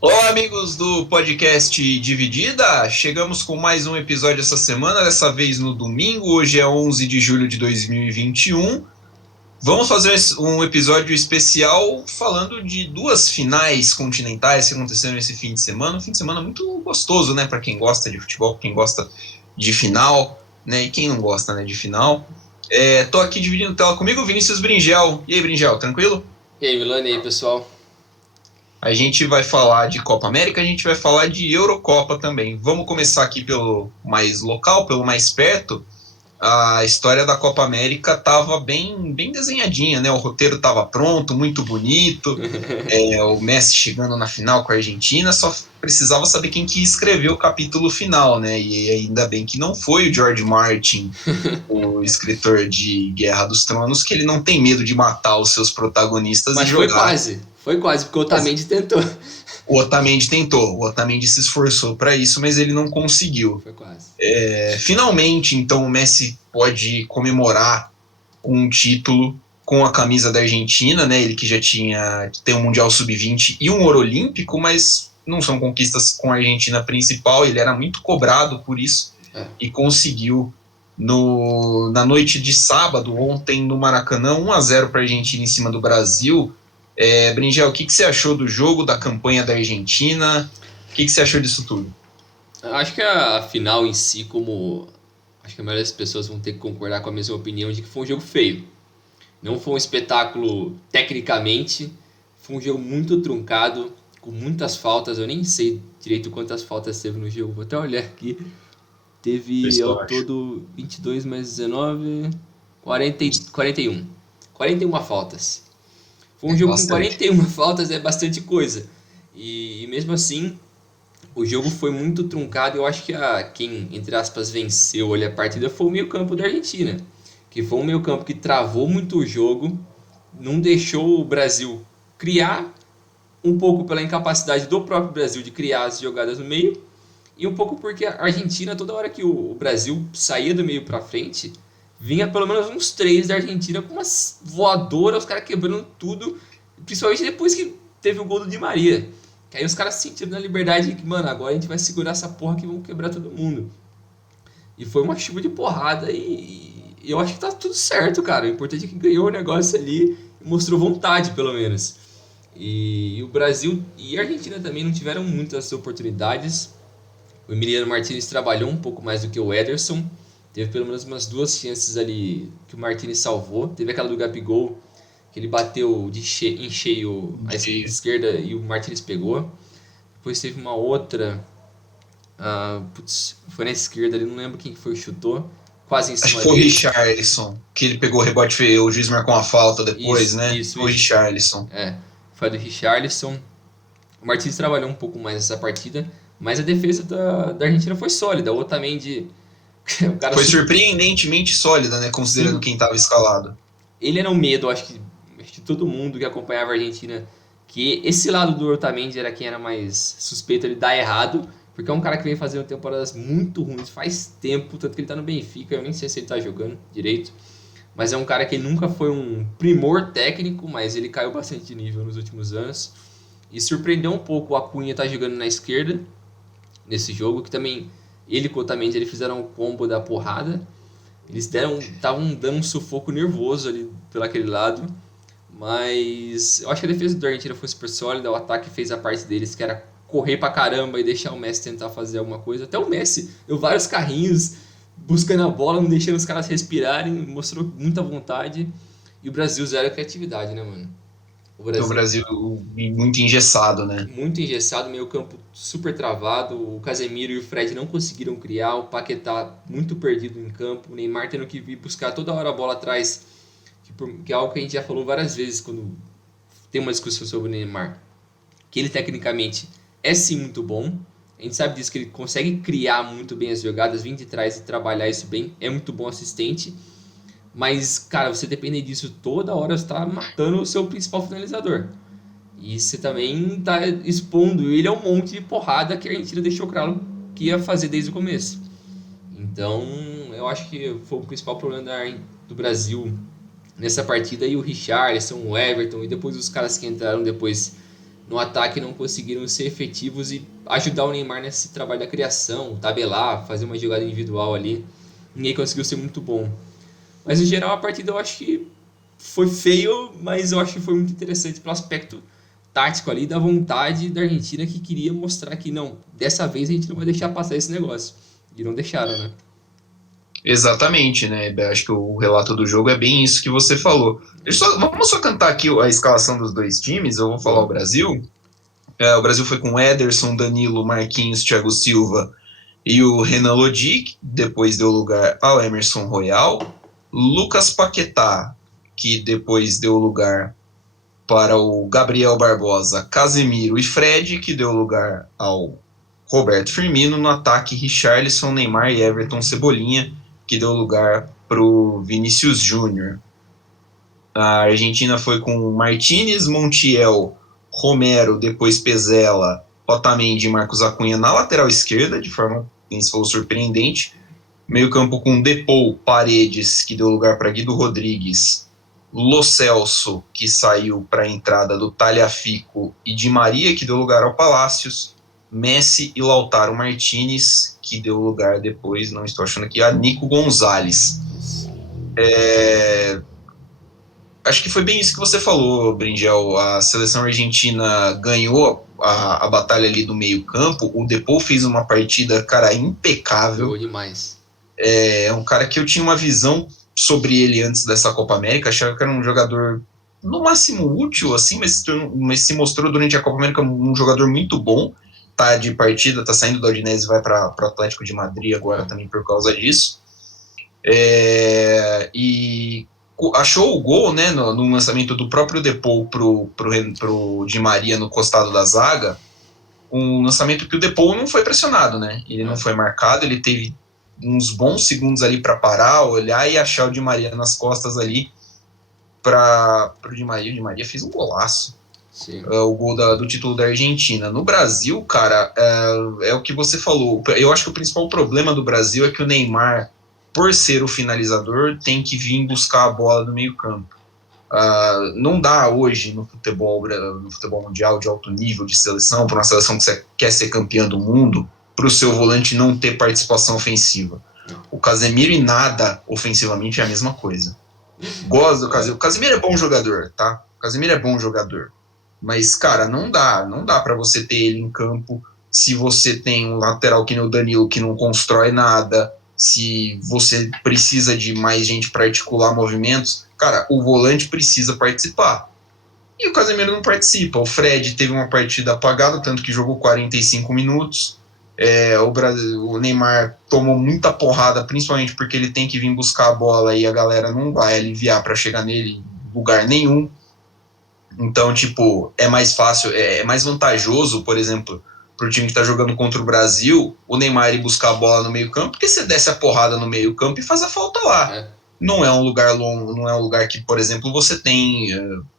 Olá, amigos do podcast Dividida. Chegamos com mais um episódio essa semana, dessa vez no domingo. Hoje é 11 de julho de 2021. Vamos fazer um episódio especial falando de duas finais continentais que aconteceram esse fim de semana. Um fim de semana muito gostoso, né, para quem gosta de futebol, quem gosta de final, né, e quem não gosta, né, de final. Tô aqui dividindo tela comigo, Vinícius Bringel. E aí, Bringel, tranquilo? E aí, Milani, e aí, pessoal? A gente vai falar de Copa América, a gente vai falar de Eurocopa também. Vamos começar aqui pelo mais local, pelo mais perto. A história da Copa América estava bem desenhadinha, né? O roteiro estava pronto, muito bonito. O Messi chegando na final com a Argentina, só precisava saber quem que escreveu o capítulo final, né? E ainda bem que não foi o George Martin, o escritor de Guerra dos Tronos, que ele não tem medo de matar os seus protagonistas e Mas jogar. foi quase, porque o Otamendi tentou. O Otamendi tentou, o Otamendi se esforçou para isso, mas ele não conseguiu. Foi quase. Finalmente, então, o Messi pode comemorar um título com a camisa da Argentina, né? Ele que já tem um Mundial Sub-20 e um Ouro Olímpico, mas não são conquistas com a Argentina principal. Ele era muito cobrado por isso e conseguiu na noite de sábado, ontem no Maracanã, 1-0 para a Argentina em cima do Brasil. Bringel, o que você achou do jogo, da campanha da Argentina? O que você achou disso tudo? Acho que a final em si, acho que a maioria das pessoas vão ter que concordar com a mesma opinião de que foi um jogo feio. Não foi um espetáculo tecnicamente, foi um jogo muito truncado, com muitas faltas. Eu nem sei direito quantas faltas teve no jogo, vou até olhar aqui. Teve ao todo 22 mais 19, 41. 41 faltas. Foi um jogo bastante. Com 41 faltas, é bastante coisa. E mesmo assim, o jogo foi muito truncado. Eu acho que quem, entre aspas, venceu ali a partida foi o meio-campo da Argentina. Que foi um meio-campo que travou muito o jogo, não deixou o Brasil criar, um pouco pela incapacidade do próprio Brasil de criar as jogadas no meio, e um pouco porque a Argentina, toda hora que o Brasil saía do meio para frente, vinha pelo menos uns 3 da Argentina com umas voadoras, os caras quebrando tudo, principalmente depois que teve o gol do Di Maria. Que aí os caras sentiram na liberdade que, mano, agora a gente vai segurar essa porra que vão quebrar todo mundo. E foi uma chuva de porrada e eu acho que tá tudo certo, cara. O importante é que ganhou o negócio ali e mostrou vontade, pelo menos. E o Brasil e a Argentina também não tiveram muitas oportunidades. O Emiliano Martinez trabalhou um pouco mais do que o Ederson. Teve pelo menos umas 2 chances ali que o Martinez salvou. Teve aquela do Gabigol, que ele bateu em cheio a esquerda e o Martinez pegou. Depois teve uma outra. Foi na esquerda ali, não lembro quem foi que chutou. Quase em cima dele. Acho que foi o Richarlison, que ele pegou o rebote feio, o juiz marcou uma falta depois, isso, né? Isso, foi o Richarlison. Foi a do Richarlison. O Martins trabalhou um pouco mais nessa partida, mas a defesa da Argentina foi sólida. O Otamendi... o cara foi surpreendentemente sólida, né? Considerando Sim. quem estava escalado. Ele era um medo, acho que todo mundo que acompanhava a Argentina, que esse lado do Otamendi era quem era mais suspeito de dar errado, porque é um cara que vem fazendo temporadas muito ruins faz tempo, tanto que ele tá no Benfica, eu nem sei se ele tá jogando direito, mas é um cara que nunca foi um primor técnico, mas ele caiu bastante de nível nos últimos anos. E surpreendeu um pouco o Acunha tá jogando na esquerda nesse jogo, que também ele com o Otamendi eles fizeram o combo da porrada. Eles estavam dando um sufoco nervoso ali pelo aquele lado. Mas eu acho que a defesa do Argentina foi super sólida, o ataque fez a parte deles, que era correr pra caramba e deixar o Messi tentar fazer alguma coisa. Até o Messi deu vários carrinhos buscando a bola, não deixando os caras respirarem, mostrou muita vontade. E o Brasil zero criatividade, né, mano? O Brasil muito engessado, né? Muito engessado, meio campo super travado. O Casemiro e o Fred não conseguiram criar. O Paquetá muito perdido em campo. O Neymar tendo que vir buscar toda hora a bola atrás. Que é algo que a gente já falou várias vezes quando tem uma discussão sobre o Neymar. Que ele tecnicamente é sim muito bom. A gente sabe disso, que ele consegue criar muito bem as jogadas, vir de trás e trabalhar isso bem. É muito bom assistente. Mas, cara, você depender disso toda hora, você tá matando o seu principal finalizador. E você também tá expondo ele a um monte de porrada que a Argentina deixou claro que ia fazer desde o começo. Então, eu acho que foi o principal problema do Brasil nessa partida. E o Richarlison, o Everton e depois os caras que entraram depois no ataque não conseguiram ser efetivos e ajudar o Neymar nesse trabalho da criação, tabelar, fazer uma jogada individual ali. Ninguém conseguiu ser muito bom. Mas, no geral, a partida eu acho que foi feio, mas eu acho que foi muito interessante pelo aspecto tático ali, da vontade da Argentina, que queria mostrar que não, dessa vez a gente não vai deixar passar esse negócio. E não deixaram, né? Exatamente, né? Acho que o relato do jogo é bem isso que você falou. Vamos só cantar aqui a escalação dos dois times. Eu vou falar o Bom, Brasil. O Brasil foi com Ederson, Danilo, Marquinhos, Thiago Silva e o Renan Lodi, que depois deu lugar ao Emerson Royal. Lucas Paquetá, que depois deu lugar para o Gabriel Barbosa, Casemiro e Fred, que deu lugar ao Roberto Firmino. No ataque, Richarlison, Neymar e Everton Cebolinha, que deu lugar para o Vinícius Júnior. A Argentina foi com Martínez, Montiel, Romero, depois Pezela, Otamendi e Marcos Acunha na lateral esquerda, de forma, quem se falou, surpreendente. Meio campo com Depou, Paredes, que deu lugar para Guido Rodrigues, Lo Celso, que saiu para a entrada do Tagliafico, e Di Maria, que deu lugar ao Palácios, Messi e Lautaro Martinez, que deu lugar depois, não estou achando aqui, a Nico Gonzalez. Acho que foi bem isso que você falou, Bringel. A seleção argentina ganhou a batalha ali do meio campo. O Depou fez uma partida, cara, impecável. jogou demais. É um cara que eu tinha uma visão sobre ele antes dessa Copa América. Achava que era um jogador no máximo útil, assim, mas se mostrou durante a Copa América um jogador muito bom. Tá de partida, tá saindo da Udinese e vai para o Atlético de Madrid agora também por causa disso. E achou o gol, né, no lançamento do próprio Depou pro Di Maria no costado da zaga, um lançamento que o Depou não foi pressionado, né? Ele não foi marcado, ele teve uns bons segundos ali para parar, olhar e achar o Di Maria nas costas ali para o Di Maria. O Di Maria fez um golaço. O gol do título da Argentina. No Brasil, cara, é o que você falou. Eu acho que o principal problema do Brasil é que o Neymar, por ser o finalizador, tem que vir buscar a bola do meio campo. Não dá hoje no futebol mundial de alto nível, de seleção, para uma seleção que você quer ser campeã do mundo, para o seu volante não ter participação ofensiva. O Casemiro e nada ofensivamente é a mesma coisa. Gosto do Casemiro. O Casemiro é bom jogador, tá? O Casemiro é bom jogador. Mas, cara, não dá para você ter ele em campo se você tem um lateral que nem o Danilo que não constrói nada, se você precisa de mais gente para articular movimentos. Cara, o volante precisa participar. E o Casemiro não participa. O Fred teve uma partida apagada, tanto que jogou 45 minutos. O Neymar tomou muita porrada, principalmente porque ele tem que vir buscar a bola e a galera não vai aliviar para chegar nele em lugar nenhum. Então, tipo, é mais fácil, é mais vantajoso, por exemplo, pro time que tá jogando contra o Brasil, o Neymar ir buscar a bola no meio campo, porque você desce a porrada no meio campo e faz a falta lá. Não é um lugar longo, não é um lugar que, por exemplo, você tem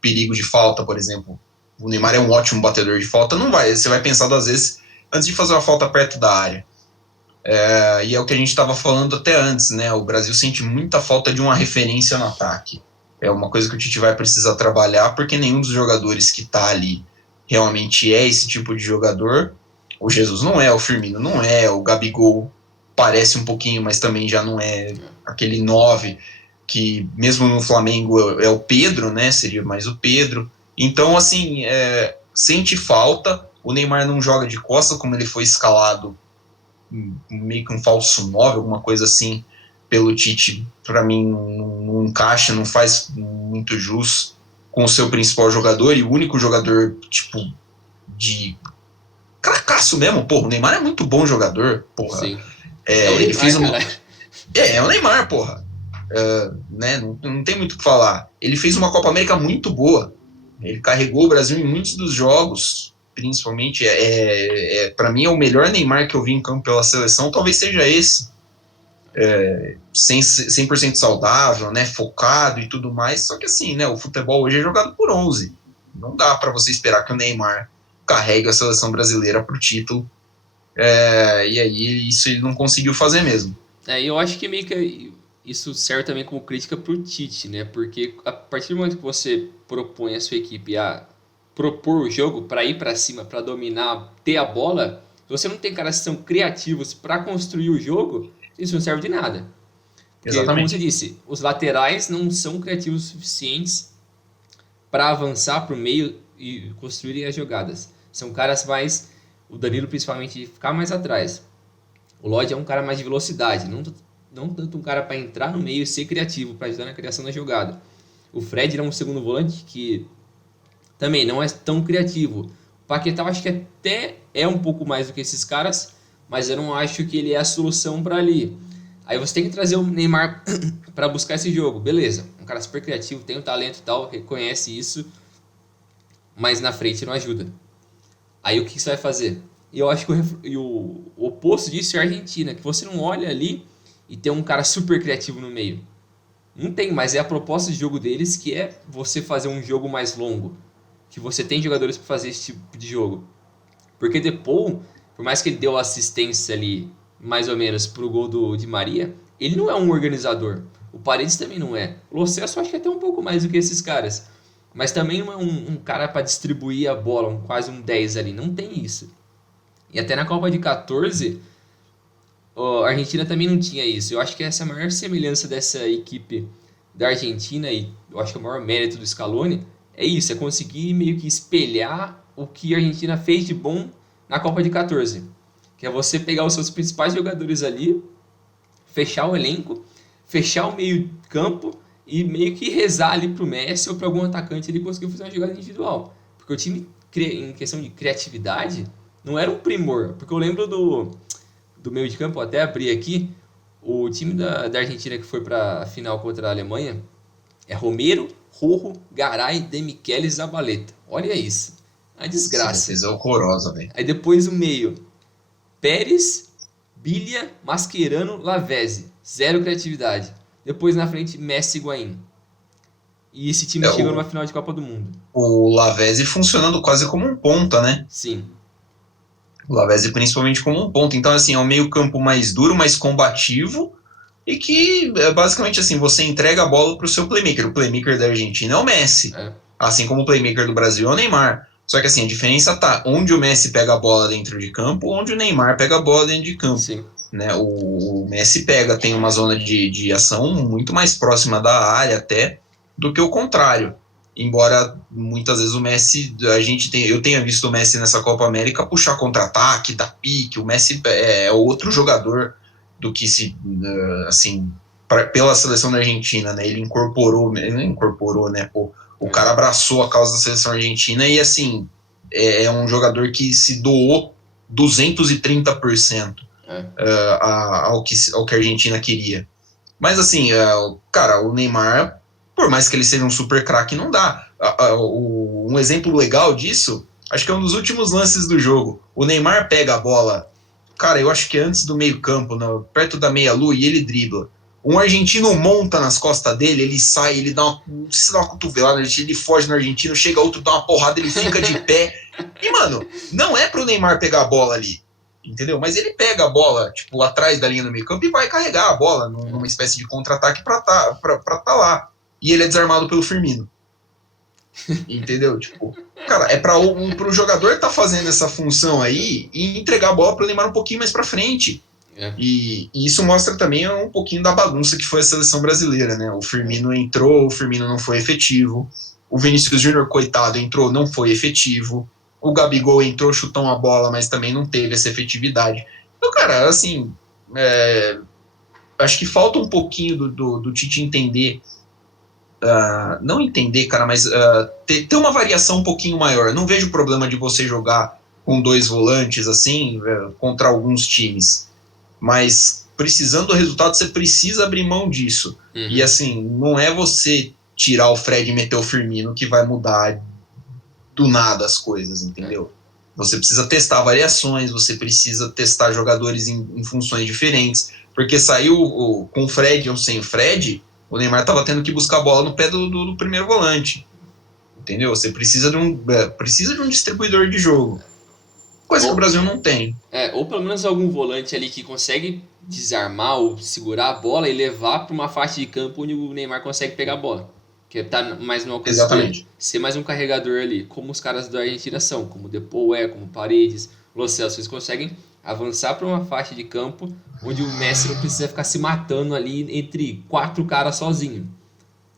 perigo de falta, por exemplo. O Neymar é um ótimo batedor de falta, você vai pensar duas vezes antes de fazer uma falta perto da área. E é o que a gente estava falando até antes, né? O Brasil sente muita falta de uma referência no ataque. É uma coisa que o Tite vai precisar trabalhar, porque nenhum dos jogadores que está ali realmente é esse tipo de jogador. O Jesus não é, o Firmino não é, o Gabigol parece um pouquinho, mas também já não é aquele 9 que mesmo no Flamengo é o Pedro, né? Seria mais o Pedro. Então, assim, sente falta. O Neymar não joga de costas, como ele foi escalado meio que um falso 9, alguma coisa assim, pelo Tite. Para mim não encaixa, não faz muito jus com o seu principal jogador e o único jogador, tipo, de cracaço mesmo. Porra, o Neymar é muito bom jogador, porra. Sim. O Neymar, ele fez é o Neymar, porra. Né? Não tem muito o que falar. Ele fez uma Copa América muito boa. Ele carregou o Brasil em muitos dos jogos, principalmente. Para mim, é o melhor Neymar que eu vi em campo pela seleção, talvez seja esse. 100% saudável, né, focado e tudo mais, só que assim, né, o futebol hoje é jogado por 11, não dá para você esperar que o Neymar carregue a seleção brasileira pro título, e aí isso ele não conseguiu fazer mesmo. Eu acho que meio que isso serve também como crítica pro Tite, né, porque a partir do momento que você propõe a sua equipe a propor o jogo, para ir para cima, para dominar, ter a bola, se você não tem caras que são criativos para construir o jogo, isso não serve de nada. Porque, como você Exatamente. disse, os laterais não são criativos o suficientes para avançar para o meio e construírem as jogadas. São caras mais, o Danilo principalmente, de ficar mais atrás. O Lodge é um cara mais de velocidade, não tanto um cara para entrar no meio e ser criativo, para ajudar na criação da jogada. O Fred é um segundo volante que também não é tão criativo. O Paquetá eu acho que até é um pouco mais do que esses caras, mas eu não acho que ele é a solução para ali. Aí você tem que trazer o Neymar para buscar esse jogo, beleza. Um cara super criativo, tem o talento e tal, reconhece isso, mas na frente não ajuda. Aí o que você vai fazer? E eu acho que o oposto disso é a Argentina, que você não olha ali e tem um cara super criativo no meio. Não tem, mas é a proposta de jogo deles que é você fazer um jogo mais longo. Que você tem jogadores para fazer esse tipo de jogo. Porque Depou, por mais que ele deu assistência ali, mais ou menos, pro gol do Di Maria, ele não é um organizador. O Paredes também não é. O Lo Celso acho que é até um pouco mais do que esses caras. Mas também não é um cara para distribuir a bola, quase um 10 ali. Não tem isso. E até na Copa de 14, a Argentina também não tinha isso. Eu acho que essa é a maior semelhança dessa equipe da Argentina, e eu acho que o maior mérito do Scaloni é isso, é conseguir meio que espelhar o que a Argentina fez de bom na Copa de 14. Que é você pegar os seus principais jogadores ali, fechar o elenco, fechar o meio campo e meio que rezar ali pro Messi ou para algum atacante ele conseguir fazer uma jogada individual. Porque o time, em questão de criatividade, não era um primor. Porque eu lembro do meio de campo, eu até abri aqui, o time da Argentina que foi para a final contra a Alemanha é Romero, Rojo, Garay, Demichelis e Zabaleta. Olha isso. A Essa desgraça. defesa é horrorosa, velho. Aí depois o meio. Pérez, Bilia, Mascherano, Lavezzi. Zero criatividade. Depois na frente, Messi e Higuaín. E esse time É, chegou numa final de Copa do Mundo. o Lavezzi funcionando quase como um ponta, né? Sim. O Lavezzi principalmente como um ponta. Então, assim, é um meio campo mais duro, mais combativo, e que, basicamente, assim, você entrega a bola pro seu playmaker. O playmaker da Argentina é o Messi. É. Assim como o playmaker do Brasil é o Neymar. Só que, assim, a diferença tá onde o Messi pega a bola dentro de campo, onde o Neymar pega a bola dentro de campo. Sim. Né? O Messi tem uma zona de ação muito mais próxima da área até do que o contrário. Embora muitas vezes o Messi, eu tenha visto o Messi nessa Copa América puxar contra-ataque, dar pique. O Messi é outro jogador do que se, assim, pela seleção da Argentina, né? Ele não incorporou, né? Pô, o cara abraçou a causa da seleção argentina e, assim, é um jogador que se doou 230%. Ao que a Argentina queria. Mas assim, cara, o Neymar, por mais que ele seja um super craque, não dá. Um exemplo legal disso, acho que é um dos últimos lances do jogo. O Neymar pega a bola, cara, eu acho que antes do meio campo, perto da meia-lua, e ele dribla. Um argentino monta nas costas dele, ele sai, ele dá uma cotovelada, ele foge no argentino, chega outro, dá uma porrada, ele fica de pé. E, mano, não é pro Neymar pegar a bola ali. Entendeu? Mas ele pega a bola, tipo, atrás da linha do meio campo e vai carregar a bola numa espécie de contra-ataque pra tá lá. E ele é desarmado pelo Firmino. Entendeu? Tipo, cara, é pro jogador que tá fazendo essa função aí e entregar a bola pro Neymar um pouquinho mais pra frente. E isso mostra também um pouquinho da bagunça que foi a seleção brasileira, né? O Firmino entrou, o Firmino não foi efetivo. O Vinícius Júnior, coitado, entrou, não foi efetivo. O Gabigol entrou, chutou uma bola, mas também não teve essa efetividade. Então, cara, assim, acho que falta um pouquinho do Tite entender, não entender, cara, mas ter uma variação um pouquinho maior. Não vejo problema de você jogar com dois volantes, assim, contra alguns times. Mas precisando do resultado, você precisa abrir mão disso. Uhum. E assim, não é você tirar o Fred e meter o Firmino que vai mudar do nada as coisas, entendeu? Você precisa testar variações, você precisa testar jogadores em funções diferentes, porque saiu com o Fred ou sem o Fred, o Neymar estava tendo que buscar a bola no pé do primeiro volante, entendeu? Você precisa de um distribuidor de jogo, coisa que o Brasil não tem. Ou pelo menos algum volante ali que consegue desarmar ou segurar a bola e levar para uma faixa de campo onde o Neymar consegue pegar a bola. que tá mais no alcance dele. Exatamente. Ser mais um carregador ali, como os caras da Argentina são, como o Depou como Paredes, Lo Celso, eles conseguem avançar para uma faixa de campo onde o Messi não precisa ficar se matando ali entre 4 caras sozinho.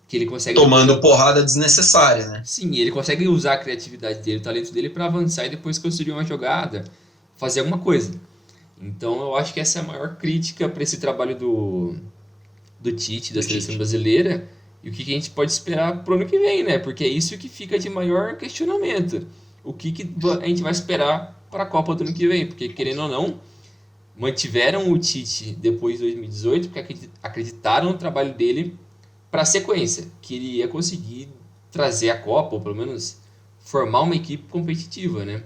Que ele consegue depois, Tomando porrada desnecessária, né? sim, ele consegue usar a criatividade dele, o talento dele para avançar e depois construir uma jogada, fazer alguma coisa. Então eu acho que essa é a maior crítica para esse trabalho do Tite, da Do seleção Tite. brasileira, e o que que a gente pode esperar pro ano que vem, né? Porque é isso que fica de maior questionamento. O que que a gente vai esperar para a Copa do ano que vem? Porque, querendo ou não, mantiveram o Tite depois de 2018, porque acreditaram no trabalho dele para a sequência, que ele ia conseguir trazer a Copa, ou pelo menos formar uma equipe competitiva, né?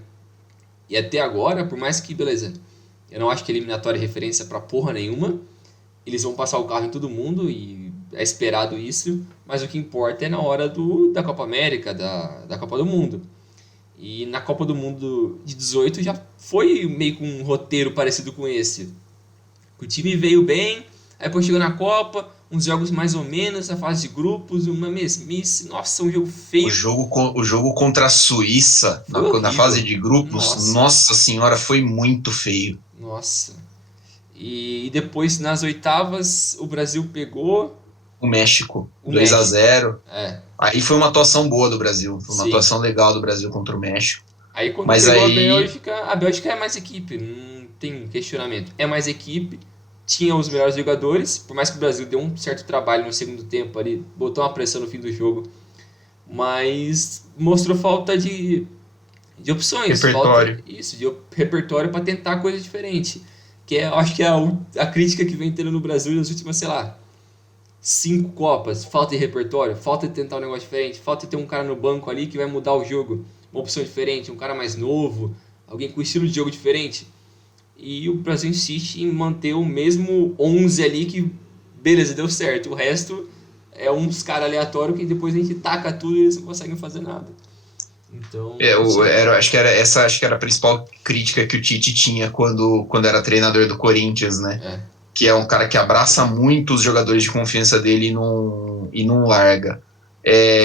E até agora, por mais que, beleza, eu não acho que a eliminatória é referência para porra nenhuma, eles vão passar o carro em todo mundo e é esperado isso, mas o que importa é na hora da Copa América, da Copa do Mundo. E na Copa do Mundo de 18 já foi meio com um roteiro parecido com esse. O time veio bem, aí depois chegou na Copa, uns jogos mais ou menos, a fase de grupos, uma mesmice, nossa, um jogo O feio, jogo, o jogo contra a Suíça, foi na horrível. fase de grupos, Nossa, nossa senhora, foi muito feio. nossa. E depois nas oitavas o Brasil pegou O México, o 2 a México. 0. É, Aí foi uma atuação boa do Brasil, foi uma sim. atuação legal do Brasil contra o México. Aí quando Mas pegou aí, A Bélgica é mais equipe, não tem questionamento. É mais equipe, tinha os melhores jogadores, por mais que o Brasil deu um certo trabalho no segundo tempo ali, botou uma pressão no fim do jogo, mas mostrou falta de opções, falta repertório. isso, de repertório para tentar coisa diferente. Que é, eu acho que é a crítica que vem tendo no Brasil nas últimas, sei lá, 5 Copas. Falta de repertório, falta de tentar um negócio diferente, falta de ter um cara no banco ali que vai mudar o jogo, uma opção diferente, um cara mais novo, alguém com estilo de jogo diferente. E o Brasil insiste em manter o mesmo 11 ali que, beleza, deu certo. O resto é uns caras aleatórios que depois a gente taca tudo e eles não conseguem fazer nada. Então, não sei. Acho que era a principal crítica que o Tite tinha quando era treinador do Corinthians, né? É, Que é um cara que abraça muito os jogadores de confiança dele e não larga.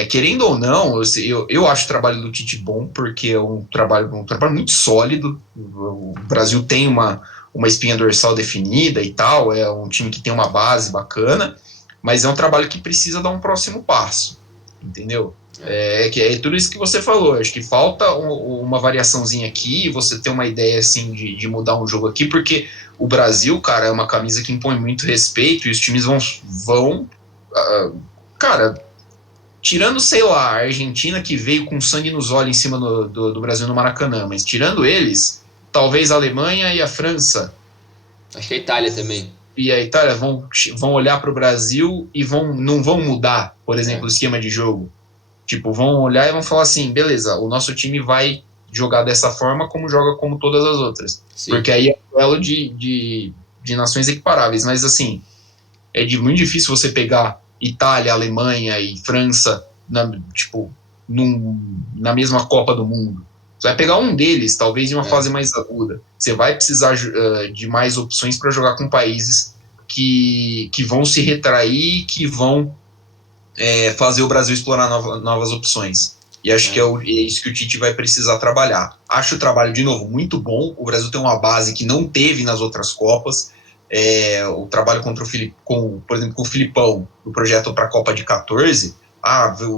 Querendo ou não, eu acho o trabalho do Tite bom, porque é um trabalho muito sólido. O Brasil tem uma espinha dorsal definida e tal, é um time que tem uma base bacana, mas é um trabalho que precisa dar um próximo passo, entendeu? É tudo isso que você falou. Acho que falta uma variaçãozinha aqui, você ter uma ideia assim de mudar um jogo aqui, porque o Brasil, cara, é uma camisa que impõe muito respeito e os times vão cara, tirando, sei lá, a Argentina que veio com sangue nos olhos em cima do Brasil no Maracanã, mas tirando eles, talvez a Alemanha e a França acho que a Itália também. e a Itália vão olhar para o Brasil e não vão mudar, por exemplo, É, o esquema de jogo. Tipo, vão olhar e vão falar assim, beleza, o nosso time vai jogar dessa forma como joga como todas as outras. sim. Porque aí é um duelo de nações equiparáveis. Mas, assim, muito difícil você pegar Itália, Alemanha e França na mesma Copa do Mundo. Você vai pegar um deles, talvez em uma É. fase mais aguda. Você vai precisar de mais opções para jogar com países que vão se retrair, que vão fazer o Brasil explorar novas opções. E acho que é isso que o Tite vai precisar trabalhar. Acho o trabalho, de novo, muito bom. O Brasil tem uma base que não teve nas outras Copas. O trabalho por exemplo, com o Filipão, do projeto para a Copa de 14,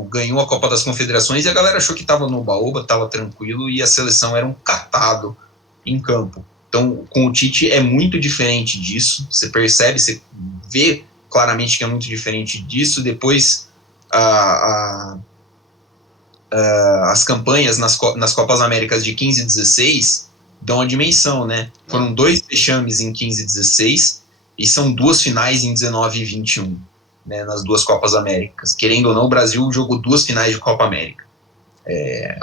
ganhou a Copa das Confederações e a galera achou que estava no baúba, estava tranquilo e a seleção era um catado em campo. Então, com o Tite é muito diferente disso. Você percebe, você vê claramente que é muito diferente disso. Depois, as campanhas nas Copas Américas de 15 e 16 dão a dimensão, né? Foram 2 vexames em 15 e 16 e são 2 finais em 19 e 21, né, nas 2 Copas Américas. Querendo ou não, o Brasil jogou 2 finais de Copa América.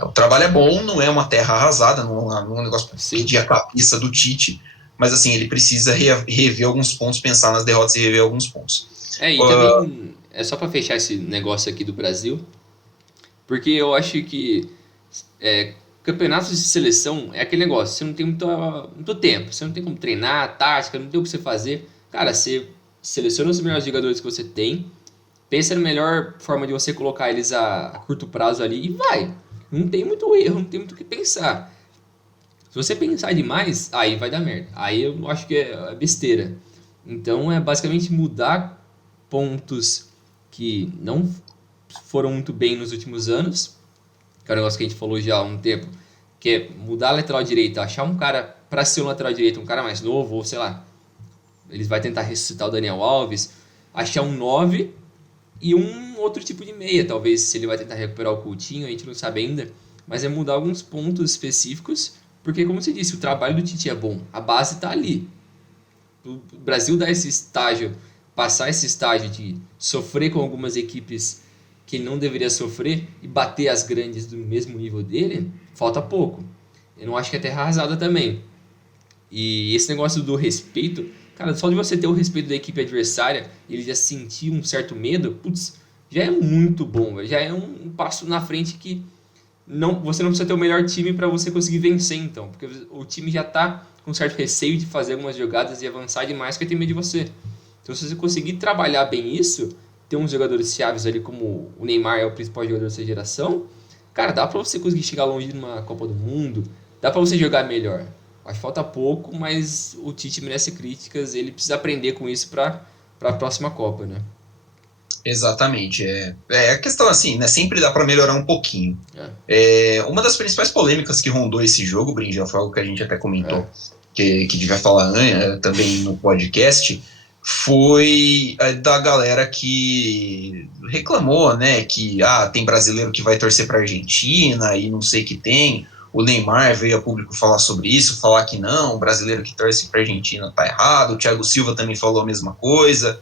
O trabalho é bom, não é uma terra arrasada, não é um negócio para pedir a cabeça do Tite, mas assim, ele precisa rever alguns pontos, pensar nas derrotas e rever alguns pontos. E também, é só para fechar esse negócio aqui do Brasil, porque eu acho que campeonatos de seleção é aquele negócio, você não tem muito tempo, você não tem como treinar, tática, não tem o que você fazer. Cara, você seleciona os melhores jogadores que você tem, pensa na melhor forma de você colocar eles a curto prazo ali e vai. Não tem muito erro, não tem muito o que pensar. Se você pensar demais, aí vai dar merda. Aí eu acho que é besteira. Então é basicamente mudar pontos que não foram muito bem nos últimos anos, que é um negócio que a gente falou já há um tempo, que é mudar a lateral direita, achar um cara para ser um lateral direito, um cara mais novo, ou sei lá, eles vai tentar ressuscitar o Daniel Alves, achar um 9 e um outro tipo de meia, talvez se ele vai tentar recuperar o Coutinho, a gente não sabe ainda, mas é mudar alguns pontos específicos, porque como você disse, o trabalho do Tite é bom, a base está ali. O Brasil dar esse estágio, passar esse estágio de sofrer com algumas equipes que ele não deveria sofrer e bater as grandes do mesmo nível dele, falta pouco. Eu não acho que é terra arrasada também. E esse negócio do respeito, cara, só de você ter o respeito da equipe adversária e ele já sentir um certo medo, putz, já é muito bom, véio. Já é um passo na frente que você não precisa ter o melhor time para você conseguir vencer, então, porque o time já tá com certo receio de fazer algumas jogadas e avançar demais porque tem medo de você. Então, se você conseguir trabalhar bem isso, ter uns jogadores chaves ali como o Neymar é o principal jogador dessa geração, cara, dá pra você conseguir chegar longe numa Copa do Mundo, dá pra você jogar melhor. Acho que falta pouco, mas o Tite merece críticas, ele precisa aprender com isso para a próxima Copa, né? Exatamente. A questão assim, né? Sempre dá para melhorar um pouquinho. Uma das principais polêmicas que rondou esse jogo, Brinja, foi algo que a gente até comentou, que devia falar também no podcast, foi da galera que reclamou, né? Que tem brasileiro que vai torcer para Argentina e não sei o que tem. O Neymar veio a público falar sobre isso, falar que não, o brasileiro que torce para Argentina tá errado. O Thiago Silva também falou a mesma coisa.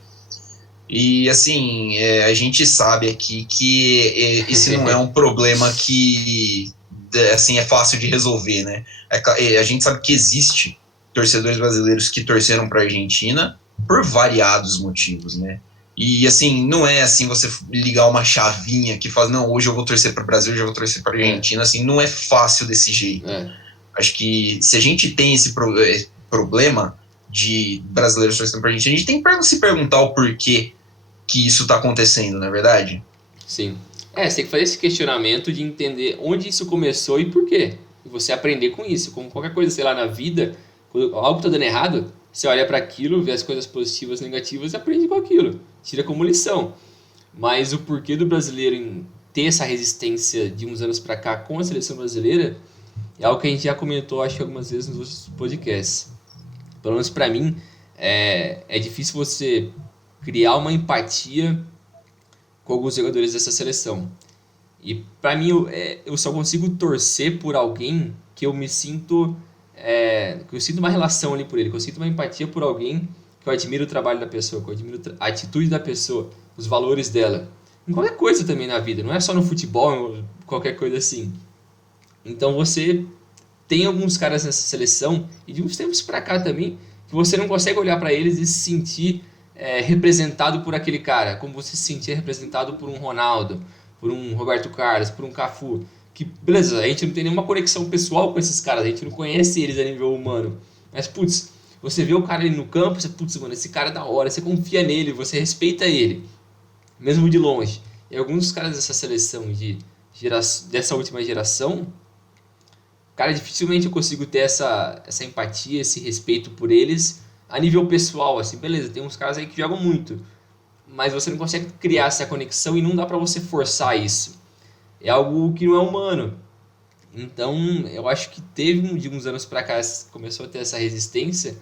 E assim, a gente sabe aqui que esse não é um problema que assim, é fácil de resolver, né? A gente sabe que existe torcedores brasileiros que torceram para a Argentina por variados motivos, né? E assim, não é assim você ligar uma chavinha que faz, não, hoje eu vou torcer para o Brasil, hoje eu vou torcer para a Argentina, assim, não é fácil desse jeito. Acho que se a gente tem esse problema de brasileiros torcendo para a gente tem que se perguntar o porquê que isso está acontecendo, não é verdade? Sim. Você tem que fazer esse questionamento de entender onde isso começou e por quê. E você aprender com isso. Como qualquer coisa, sei lá, na vida, quando algo está dando errado, você olha para aquilo, vê as coisas positivas, negativas e aprende com aquilo. Tira como lição. Mas o porquê do brasileiro em ter essa resistência de uns anos para cá com a seleção brasileira é algo que a gente já comentou, acho que algumas vezes nos outros podcasts. Pelo menos para mim, é difícil você criar uma empatia com alguns jogadores dessa seleção. E para mim, eu só consigo torcer por alguém que eu me sinto... que eu sinto uma relação ali por ele, que eu sinto uma empatia por alguém, que eu admiro o trabalho da pessoa, que eu admiro a atitude da pessoa, os valores dela. Em qualquer coisa também na vida, não é só no futebol, qualquer coisa assim. Então você tem alguns caras nessa seleção, e de uns tempos pra cá também, que você não consegue olhar pra eles e se sentir representado por aquele cara, como você se sentia representado por um Ronaldo, por um Roberto Carlos, por um Cafu. Que, beleza, a gente não tem nenhuma conexão pessoal com esses caras, a gente não conhece eles a nível humano. Mas, putz, você vê o cara ali no campo, você, putz, mano, esse cara é da hora, você confia nele, você respeita ele, mesmo de longe. E alguns dos caras dessa seleção dessa última geração, cara, dificilmente eu consigo ter essa empatia, esse respeito por eles a nível pessoal, assim, beleza, tem uns caras aí que jogam muito, mas você não consegue criar essa conexão e não dá pra você forçar isso. É algo que não é humano. Então, eu acho que teve de uns anos pra cá, começou a ter essa resistência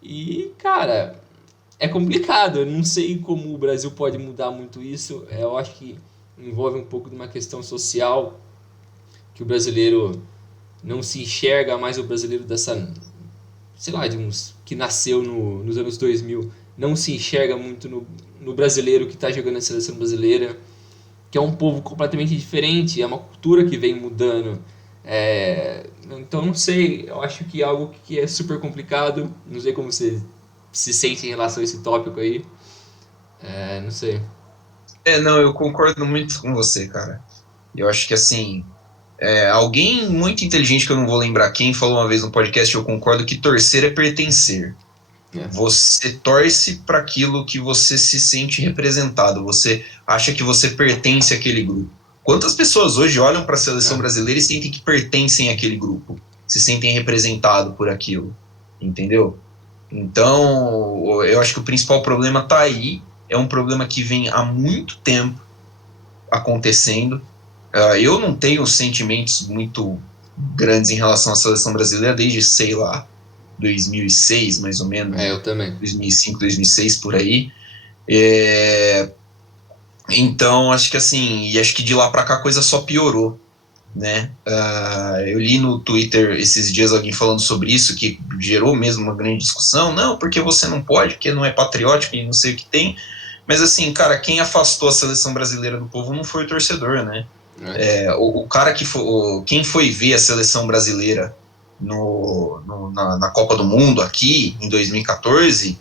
e, cara, é complicado. Eu não sei como o Brasil pode mudar muito isso. Eu acho que envolve um pouco de uma questão social, que o brasileiro não se enxerga mais o brasileiro dessa, sei lá, que nasceu nos anos 2000, não se enxerga muito no brasileiro que está jogando na seleção brasileira, que é um povo completamente diferente, é uma cultura que vem mudando. Então, não sei, eu acho que é algo que é super complicado, não sei como você se sente em relação a esse tópico aí, não sei. Não, eu concordo muito com você, cara. Eu acho que, assim, alguém muito inteligente, que eu não vou lembrar quem, falou uma vez no podcast, eu concordo que torcer é pertencer. Você torce para aquilo que você se sente representado, você acha que você pertence àquele grupo. Quantas pessoas hoje olham para a seleção brasileira e sentem que pertencem àquele grupo, se sentem representados por aquilo, entendeu? Então, eu acho que o principal problema está aí, é um problema que vem há muito tempo acontecendo. Eu não tenho sentimentos muito grandes em relação à seleção brasileira desde, sei lá, 2006, mais ou menos. Eu também. 2005, 2006, por aí. Então, acho que assim, e acho que de lá para cá a coisa só piorou, né? Eu li no Twitter esses dias alguém falando sobre isso, que gerou mesmo uma grande discussão. Não, porque você não pode, porque não é patriótico e não sei o que tem. Mas assim, cara, quem afastou a seleção brasileira do povo não foi o torcedor, né? O cara que foi, quem foi ver a seleção brasileira na Copa do Mundo aqui em 2014,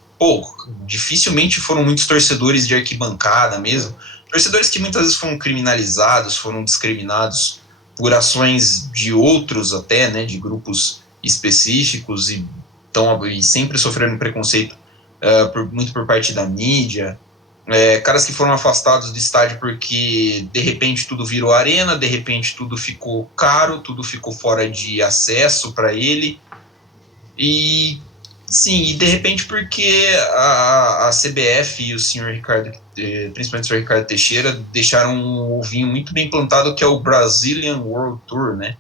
dificilmente foram muitos torcedores de arquibancada mesmo, torcedores que muitas vezes foram criminalizados, foram discriminados por ações de outros até, né, de grupos específicos e sempre sofrendo preconceito muito por parte da mídia. Caras que foram afastados do estádio porque de repente tudo virou arena, de repente tudo ficou caro, tudo ficou fora de acesso para ele. E sim, e de repente porque a CBF e o senhor Ricardo, principalmente o senhor Ricardo Teixeira, deixaram um ovinho muito bem plantado, que é o Brazilian World Tour, né?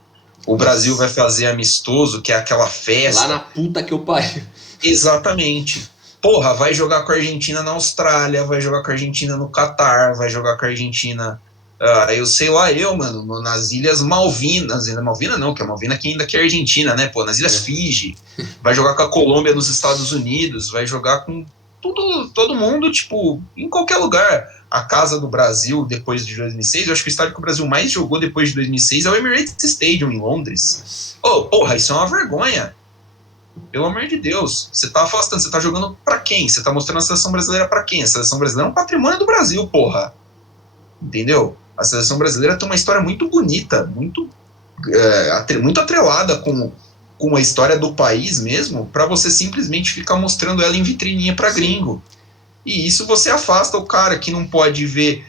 O Brasil vai fazer amistoso, que é aquela festa. Lá na puta que eu pariu. Exatamente. Porra, vai jogar com a Argentina na Austrália, vai jogar com a Argentina no Catar, vai jogar com a Argentina, eu sei lá, mano, nas Ilhas Malvinas, Malvina não, que é Malvina que ainda que é Argentina, né, pô, nas Ilhas Fiji, vai jogar com a Colômbia nos Estados Unidos, vai jogar com todo mundo, tipo, em qualquer lugar. A casa do Brasil, depois de 2006, eu acho que o estádio que o Brasil mais jogou depois de 2006 é o Emirates Stadium, em Londres. Porra, isso é uma vergonha. Pelo amor de Deus, você tá afastando, você tá jogando pra quem? Você tá mostrando a seleção brasileira pra quem? A seleção brasileira é um patrimônio do Brasil, porra. Entendeu? A seleção brasileira tem uma história muito bonita, muito atrelada com a história do país mesmo, pra você simplesmente ficar mostrando ela em vitrininha pra gringo. E isso você afasta o cara que não pode ver,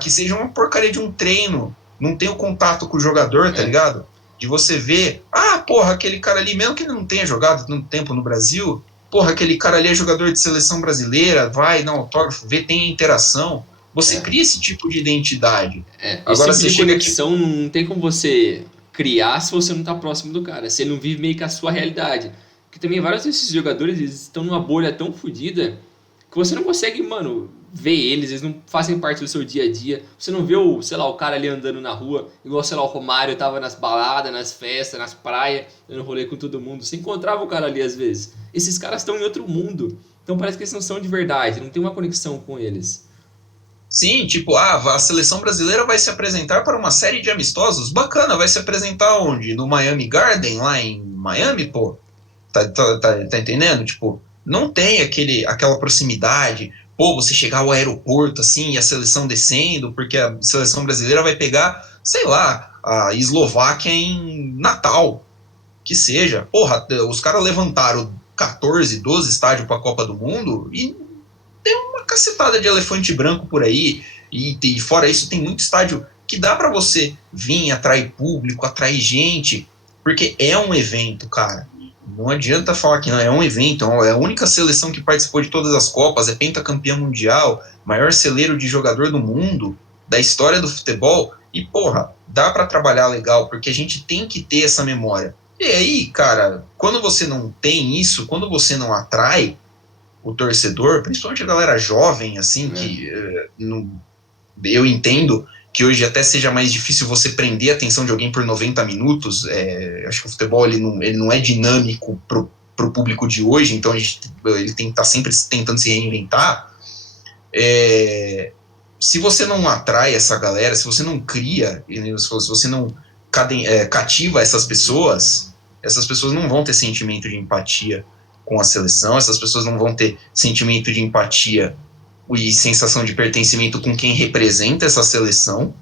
que seja uma porcaria de um treino, não tem o contato com o jogador, tá ligado? De você ver, porra, aquele cara ali, mesmo que ele não tenha jogado tanto tempo no Brasil, porra, aquele cara ali é jogador de seleção brasileira, vai, dá um autógrafo, vê, tem interação. Você cria esse tipo de identidade. Agora, esse tipo de conexão não tem como você criar se você não tá próximo do cara, você não vive meio que a sua realidade. Porque também vários desses jogadores, eles estão numa bolha tão fodida que você não consegue, mano, ver eles não fazem parte do seu dia a dia. Você não vê o cara ali andando na rua, igual, sei lá, o Romário tava nas baladas, nas festas, nas praias, dando rolê com todo mundo. Você encontrava o cara ali às vezes. Esses caras estão em outro mundo. Então parece que eles não são de verdade, não tem uma conexão com eles. Sim, tipo, a seleção brasileira vai se apresentar para uma série de amistosos. Bacana, vai se apresentar onde? No Miami Garden, lá em Miami, pô? Tá entendendo? Tipo, não tem aquela proximidade. Pô, você chegar ao aeroporto, assim, e a seleção descendo, porque a seleção brasileira vai pegar, sei lá, a Eslováquia em Natal, que seja. Porra, os caras levantaram 14, 12 estádios para a Copa do Mundo e tem uma cacetada de elefante branco por aí, e fora isso tem muito estádio que dá para você vir, atrair público, atrair gente, porque é um evento, cara. Não adianta falar que não, é um evento, é a única seleção que participou de todas as Copas, é pentacampeã mundial, maior celeiro de jogador do mundo, da história do futebol, e porra, dá para trabalhar legal, porque a gente tem que ter essa memória. E aí, cara, quando você não tem isso, quando você não atrai o torcedor, principalmente a galera jovem, assim, que eu entendo que hoje até seja mais difícil você prender a atenção de alguém por 90 minutos, acho que o futebol ele não é dinâmico pro público de hoje, então ele tem que estar sempre tentando se reinventar. Se você não atrai essa galera, se você não cria, se você não cativa essas pessoas não vão ter sentimento de empatia com a seleção, essas pessoas não vão ter sentimento de empatia e sensação de pertencimento com quem representa essa seleção.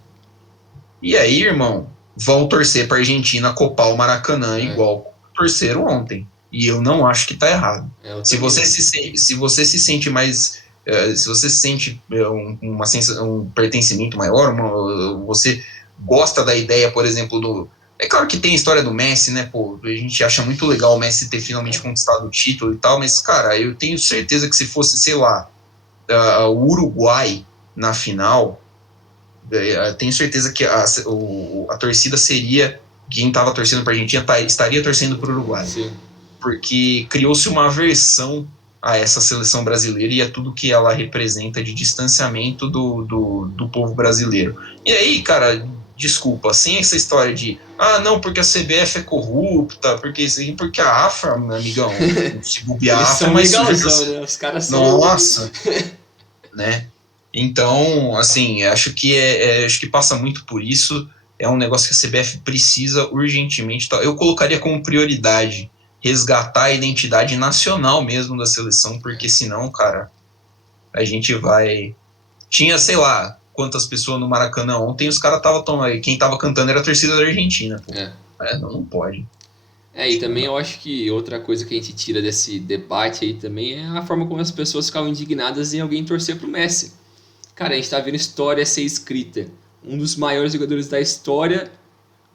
E aí, irmão, vão torcer para a Argentina copar o Maracanã igual torceram ontem. E eu não acho que tá errado. Se também você não. se você se sente mais, se você se sente uma sensação, um pertencimento maior, você gosta da ideia, por exemplo, do... É claro que tem a história do Messi, né, pô, a gente acha muito legal o Messi ter finalmente conquistado o título e tal, mas, cara, eu tenho certeza que se fosse, sei lá, o Uruguai na final, tenho certeza que a torcida seria, quem estava torcendo para a Argentina estaria torcendo para o Uruguai. Sim. Porque criou-se uma aversão a essa seleção brasileira e a tudo que ela representa de distanciamento do povo brasileiro. E aí, cara, desculpa, sem essa história de não, porque a CBF é corrupta, porque a AFA, meu amigão, se bobear, Eles a AFA é são mais suja. legalzão, né? Os caras são... Nossa, né? Então, assim, acho que passa muito por isso. É um negócio que a CBF precisa urgentemente. Eu colocaria como prioridade resgatar a identidade nacional mesmo da seleção, porque senão, cara, a gente vai... Tinha, sei lá, quantas pessoas no Maracanã ontem, os caras quem tava cantando era a torcida da Argentina, pô. Não pode. E também eu acho que outra coisa que a gente tira desse debate aí também é a forma como as pessoas ficavam indignadas em alguém torcer pro Messi. Cara, a gente tá vendo história ser escrita. Um dos maiores jogadores da história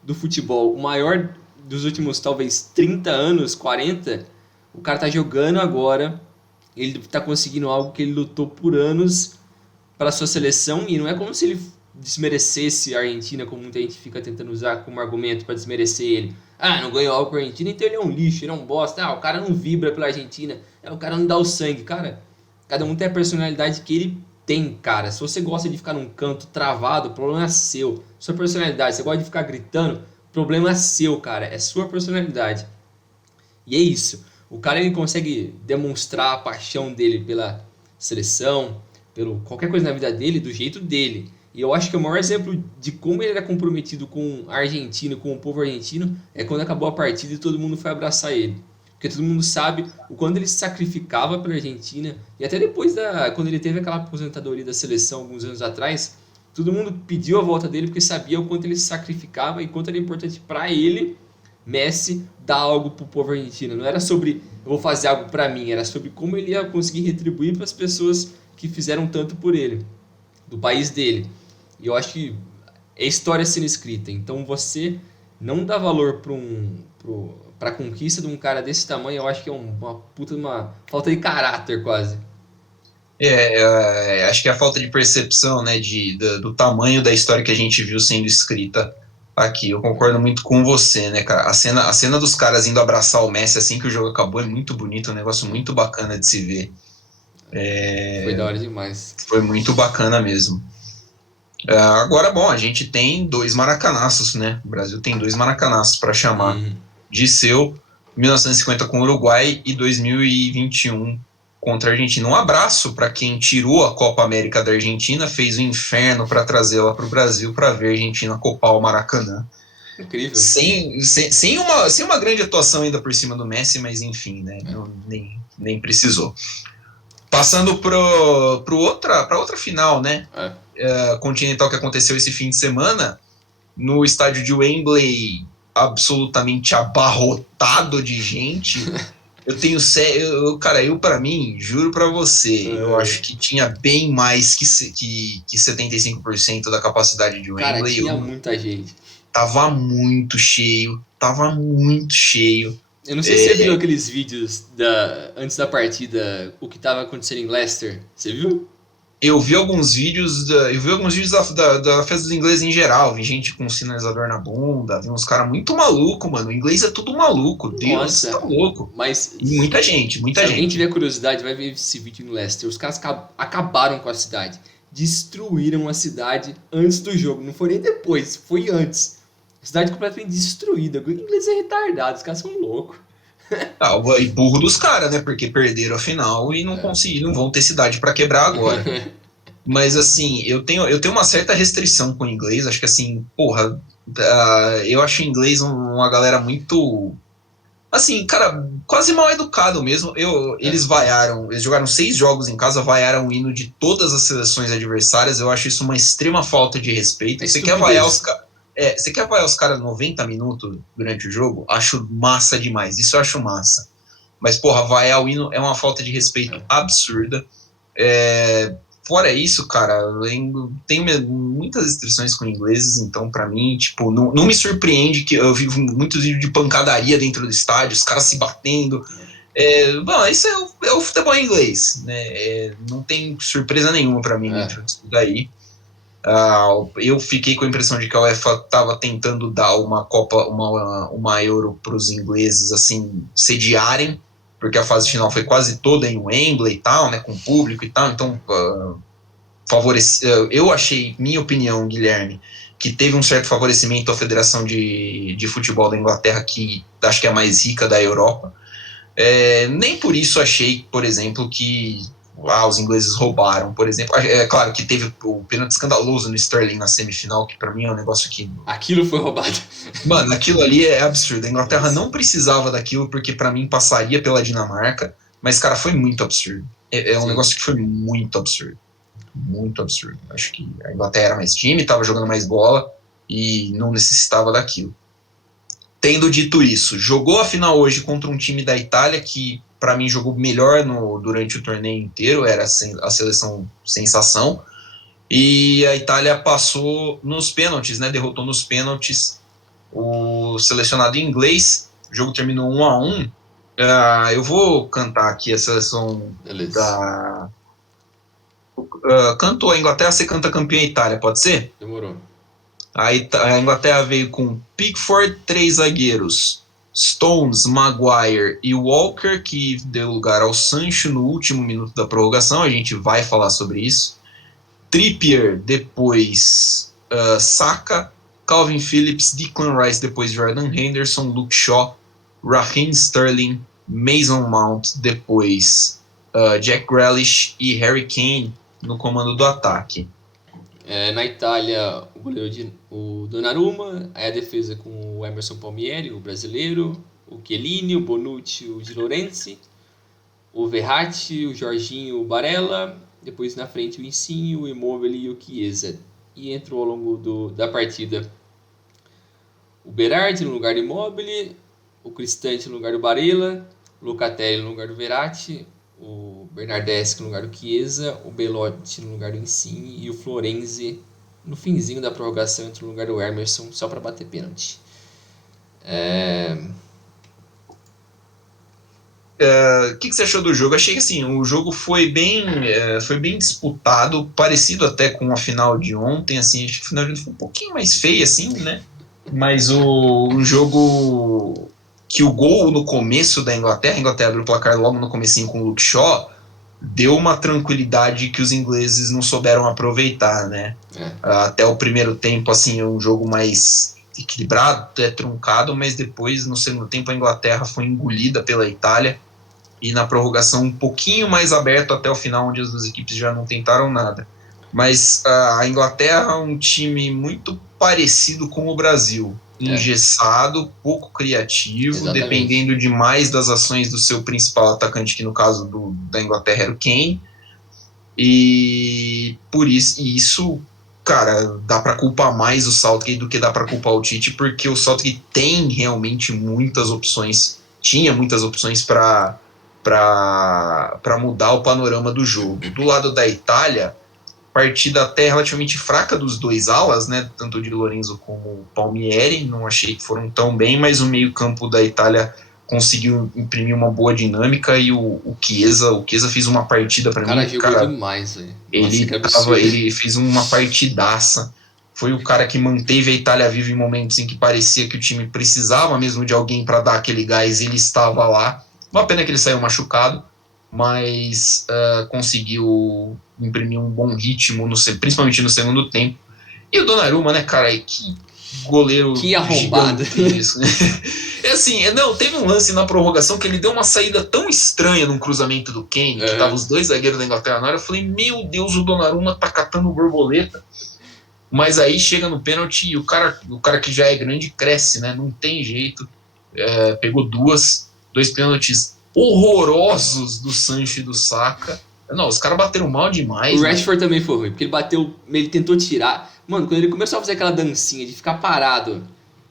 do futebol, o maior dos últimos talvez 30 anos, 40, o cara tá jogando agora, ele tá conseguindo algo que ele lutou por anos para sua seleção, e não é como se ele desmerecesse a Argentina, como muita gente fica tentando usar como argumento para desmerecer ele. Não ganhou algo com a Argentina, então ele é um lixo, ele é um bosta. O cara não vibra pela Argentina, o cara não dá o sangue. Cara, cada um tem a personalidade que ele tem, cara. Se você gosta de ficar num canto travado, o problema é seu. Sua personalidade, você gosta de ficar gritando, o problema é seu, cara. É sua personalidade. E é isso. O cara, ele consegue demonstrar a paixão dele pela seleção, pelo qualquer coisa na vida dele, do jeito dele. E eu acho que o maior exemplo de como ele era comprometido com a Argentina, com o povo argentino, é quando acabou a partida e todo mundo foi abraçar ele. Porque todo mundo sabe o quanto ele se sacrificava pela Argentina. E até depois, quando ele teve aquela aposentadoria da seleção alguns anos atrás, todo mundo pediu a volta dele porque sabia o quanto ele se sacrificava e quanto era importante para ele, Messi, dar algo pro povo argentino. Não era sobre eu vou fazer algo para mim, era sobre como ele ia conseguir retribuir para as pessoas que fizeram tanto por ele, do país dele. E eu acho que é história sendo escrita. Então você não dá valor para a conquista de um cara desse tamanho, eu acho que é uma puta de uma falta de caráter quase. Acho que é a falta de percepção, né, do tamanho da história que a gente viu sendo escrita aqui. Eu concordo muito com você, né, cara? A cena dos caras indo abraçar o Messi assim que o jogo acabou é muito bonito, um negócio muito bacana de se ver. Foi da hora demais. Foi muito bacana mesmo. Agora, bom, a gente tem 2 maracanaços, né? O Brasil tem 2 maracanaços para chamar de seu, 1950 com o Uruguai e 2021 contra a Argentina. Um abraço para quem tirou a Copa América da Argentina, fez o inferno para trazê-la para o Brasil para ver a Argentina copar o Maracanã. Incrível. Sem uma grande atuação ainda por cima do Messi, mas enfim, né? Nem precisou. Passando para outra final, né? Continental que aconteceu esse fim de semana, no estádio de Wembley, absolutamente abarrotado de gente. Eu para mim, juro para você, eu acho que tinha bem mais que 75% da capacidade de Wembley. Cara, tinha muita gente. Tava muito cheio. Eu não sei se você viu aqueles vídeos antes da partida, o que tava acontecendo em Leicester. Você viu? Eu vi alguns vídeos da festa dos ingleses em geral. Vi gente com um sinalizador na bunda, vi uns caras muito malucos, mano. O inglês é tudo maluco. Deus, tá louco. Mas e muita gente. Se alguém tiver curiosidade, vai ver esse vídeo em Leicester. Os caras acabaram com a cidade. Destruíram a cidade antes do jogo. Não foi nem depois, foi antes. Cidade completamente destruída. O inglês é retardado, os caras são loucos. E burro dos caras, né? Porque perderam a final e não conseguiram, não vão ter cidade pra quebrar agora. Mas assim, eu tenho uma certa restrição com o inglês. Acho que assim, porra, eu acho o inglês uma galera muito, assim, cara, quase mal educado mesmo. Eles jogaram 6 jogos em casa, vaiaram o hino de todas as seleções adversárias. Eu acho isso uma extrema falta de respeito. Você quer vaiar os caras 90 minutos durante o jogo? Acho massa demais. Isso eu acho massa. Mas, porra, vaiar o hino é uma falta de respeito absurda. Fora isso, cara, eu tenho muitas restrições com ingleses, então pra mim, tipo, não me surpreende que eu vivo muitos vídeos de pancadaria dentro do estádio, os caras se batendo. Bom, isso é o futebol inglês, né? Não tem surpresa nenhuma pra mim dentro disso daí. Eu fiquei com a impressão de que a UEFA estava tentando dar uma Euro para os ingleses, assim, sediarem, porque a fase final foi quase toda em Wembley e tal, né, com público e tal, então eu achei, minha opinião, Guilherme, que teve um certo favorecimento à Federação de Futebol da Inglaterra, que acho que é a mais rica da Europa. Nem por isso achei, por exemplo, que os ingleses roubaram, por exemplo. É claro que teve o pênalti escandaloso no Sterling na semifinal, que pra mim é um negócio que... Aquilo foi roubado. Mano, aquilo ali é absurdo. A Inglaterra não precisava daquilo, porque pra mim passaria pela Dinamarca, mas, cara, foi muito absurdo. Um negócio que foi muito absurdo. Muito absurdo. Acho que a Inglaterra era mais time, tava jogando mais bola e não necessitava daquilo. Tendo dito isso, jogou a final hoje contra um time da Itália que, para mim, jogou melhor durante o torneio inteiro, era a seleção sensação, e a Itália passou nos pênaltis, né, derrotou nos pênaltis o selecionado inglês. O jogo terminou 1-1. Eu vou cantar aqui a seleção da... cantou a Inglaterra, você canta campeã Itália, pode ser? Demorou. A Inglaterra veio com Pickford, 3 zagueiros, Stones, Maguire e Walker, que deu lugar ao Sancho no último minuto da prorrogação, a gente vai falar sobre isso. Trippier, depois Saka, Calvin Phillips, Declan Rice, depois Jordan Henderson, Luke Shaw, Raheem Sterling, Mason Mount, depois Jack Grealish e Harry Kane no comando do ataque. Na Itália, o goleiro o Donnarumma, aí a defesa com o Emerson Palmieri, o brasileiro, o Chiellini, o Bonucci, o Di Lorenzi, o Verratti, o Jorginho, o Barella, depois na frente o Insigne, o Immobile e o Chiesa. E entrou ao longo da partida o Berardi no lugar do Immobile, o Cristante no lugar do Barella, o Locatelli no lugar do Verratti, o Bernardeschi no lugar do Chiesa, o Belotti no lugar do Insigne e o Florenzi no finzinho da prorrogação entrou no lugar do Emerson só para bater pênalti. O que você achou do jogo? Achei que assim, o jogo foi bem disputado, parecido até com a final de ontem, assim, acho que a final de ontem foi um pouquinho mais feia, assim, né? Mas um jogo que o gol no começo da Inglaterra, a Inglaterra abriu o placar logo no comecinho com o Luke Shaw, deu uma tranquilidade que os ingleses não souberam aproveitar, né? Até o primeiro tempo, assim, é um jogo mais equilibrado, truncado, mas depois, no segundo tempo, a Inglaterra foi engolida pela Itália e na prorrogação um pouquinho mais aberto até o final, onde as duas equipes já não tentaram nada. Mas a Inglaterra é um time muito parecido com o Brasil, engessado, pouco criativo, Exatamente. Dependendo demais das ações do seu principal atacante, que no caso da Inglaterra era o Kane, e por isso, cara, dá para culpar mais o Southgate do que dá para culpar o Tite, porque o Southgate tem realmente muitas opções, tinha muitas opções para mudar o panorama do jogo. Do lado da Itália, partida até relativamente fraca dos dois alas, né, tanto o Di Lorenzo como o Palmieri, não achei que foram tão bem, mas o meio-campo da Itália conseguiu imprimir uma boa dinâmica e o Chiesa fez uma partida para mim, jogou demais, velho. Ele fez uma partidaça. Foi o cara que manteve a Itália viva em momentos em que parecia que o time precisava mesmo de alguém para dar aquele gás, ele estava lá. Uma pena que ele saiu machucado, mas conseguiu imprimir um bom ritmo, principalmente no segundo tempo. E o Donnarumma, né, cara, que goleiro... Que arrombado. Assim, teve um lance na prorrogação que ele deu uma saída tão estranha num cruzamento do Kane, que tava os dois zagueiros da Inglaterra na área, eu falei, meu Deus, o Donnarumma tá catando borboleta. Mas aí chega no pênalti e o cara que já é grande cresce, né, não tem jeito. Pegou dois pênaltis horrorosos do Sancho e do Saka. Não, os caras bateram mal demais. O Rashford também foi ruim, porque ele tentou tirar. Mano, quando ele começou a fazer aquela dancinha de ficar parado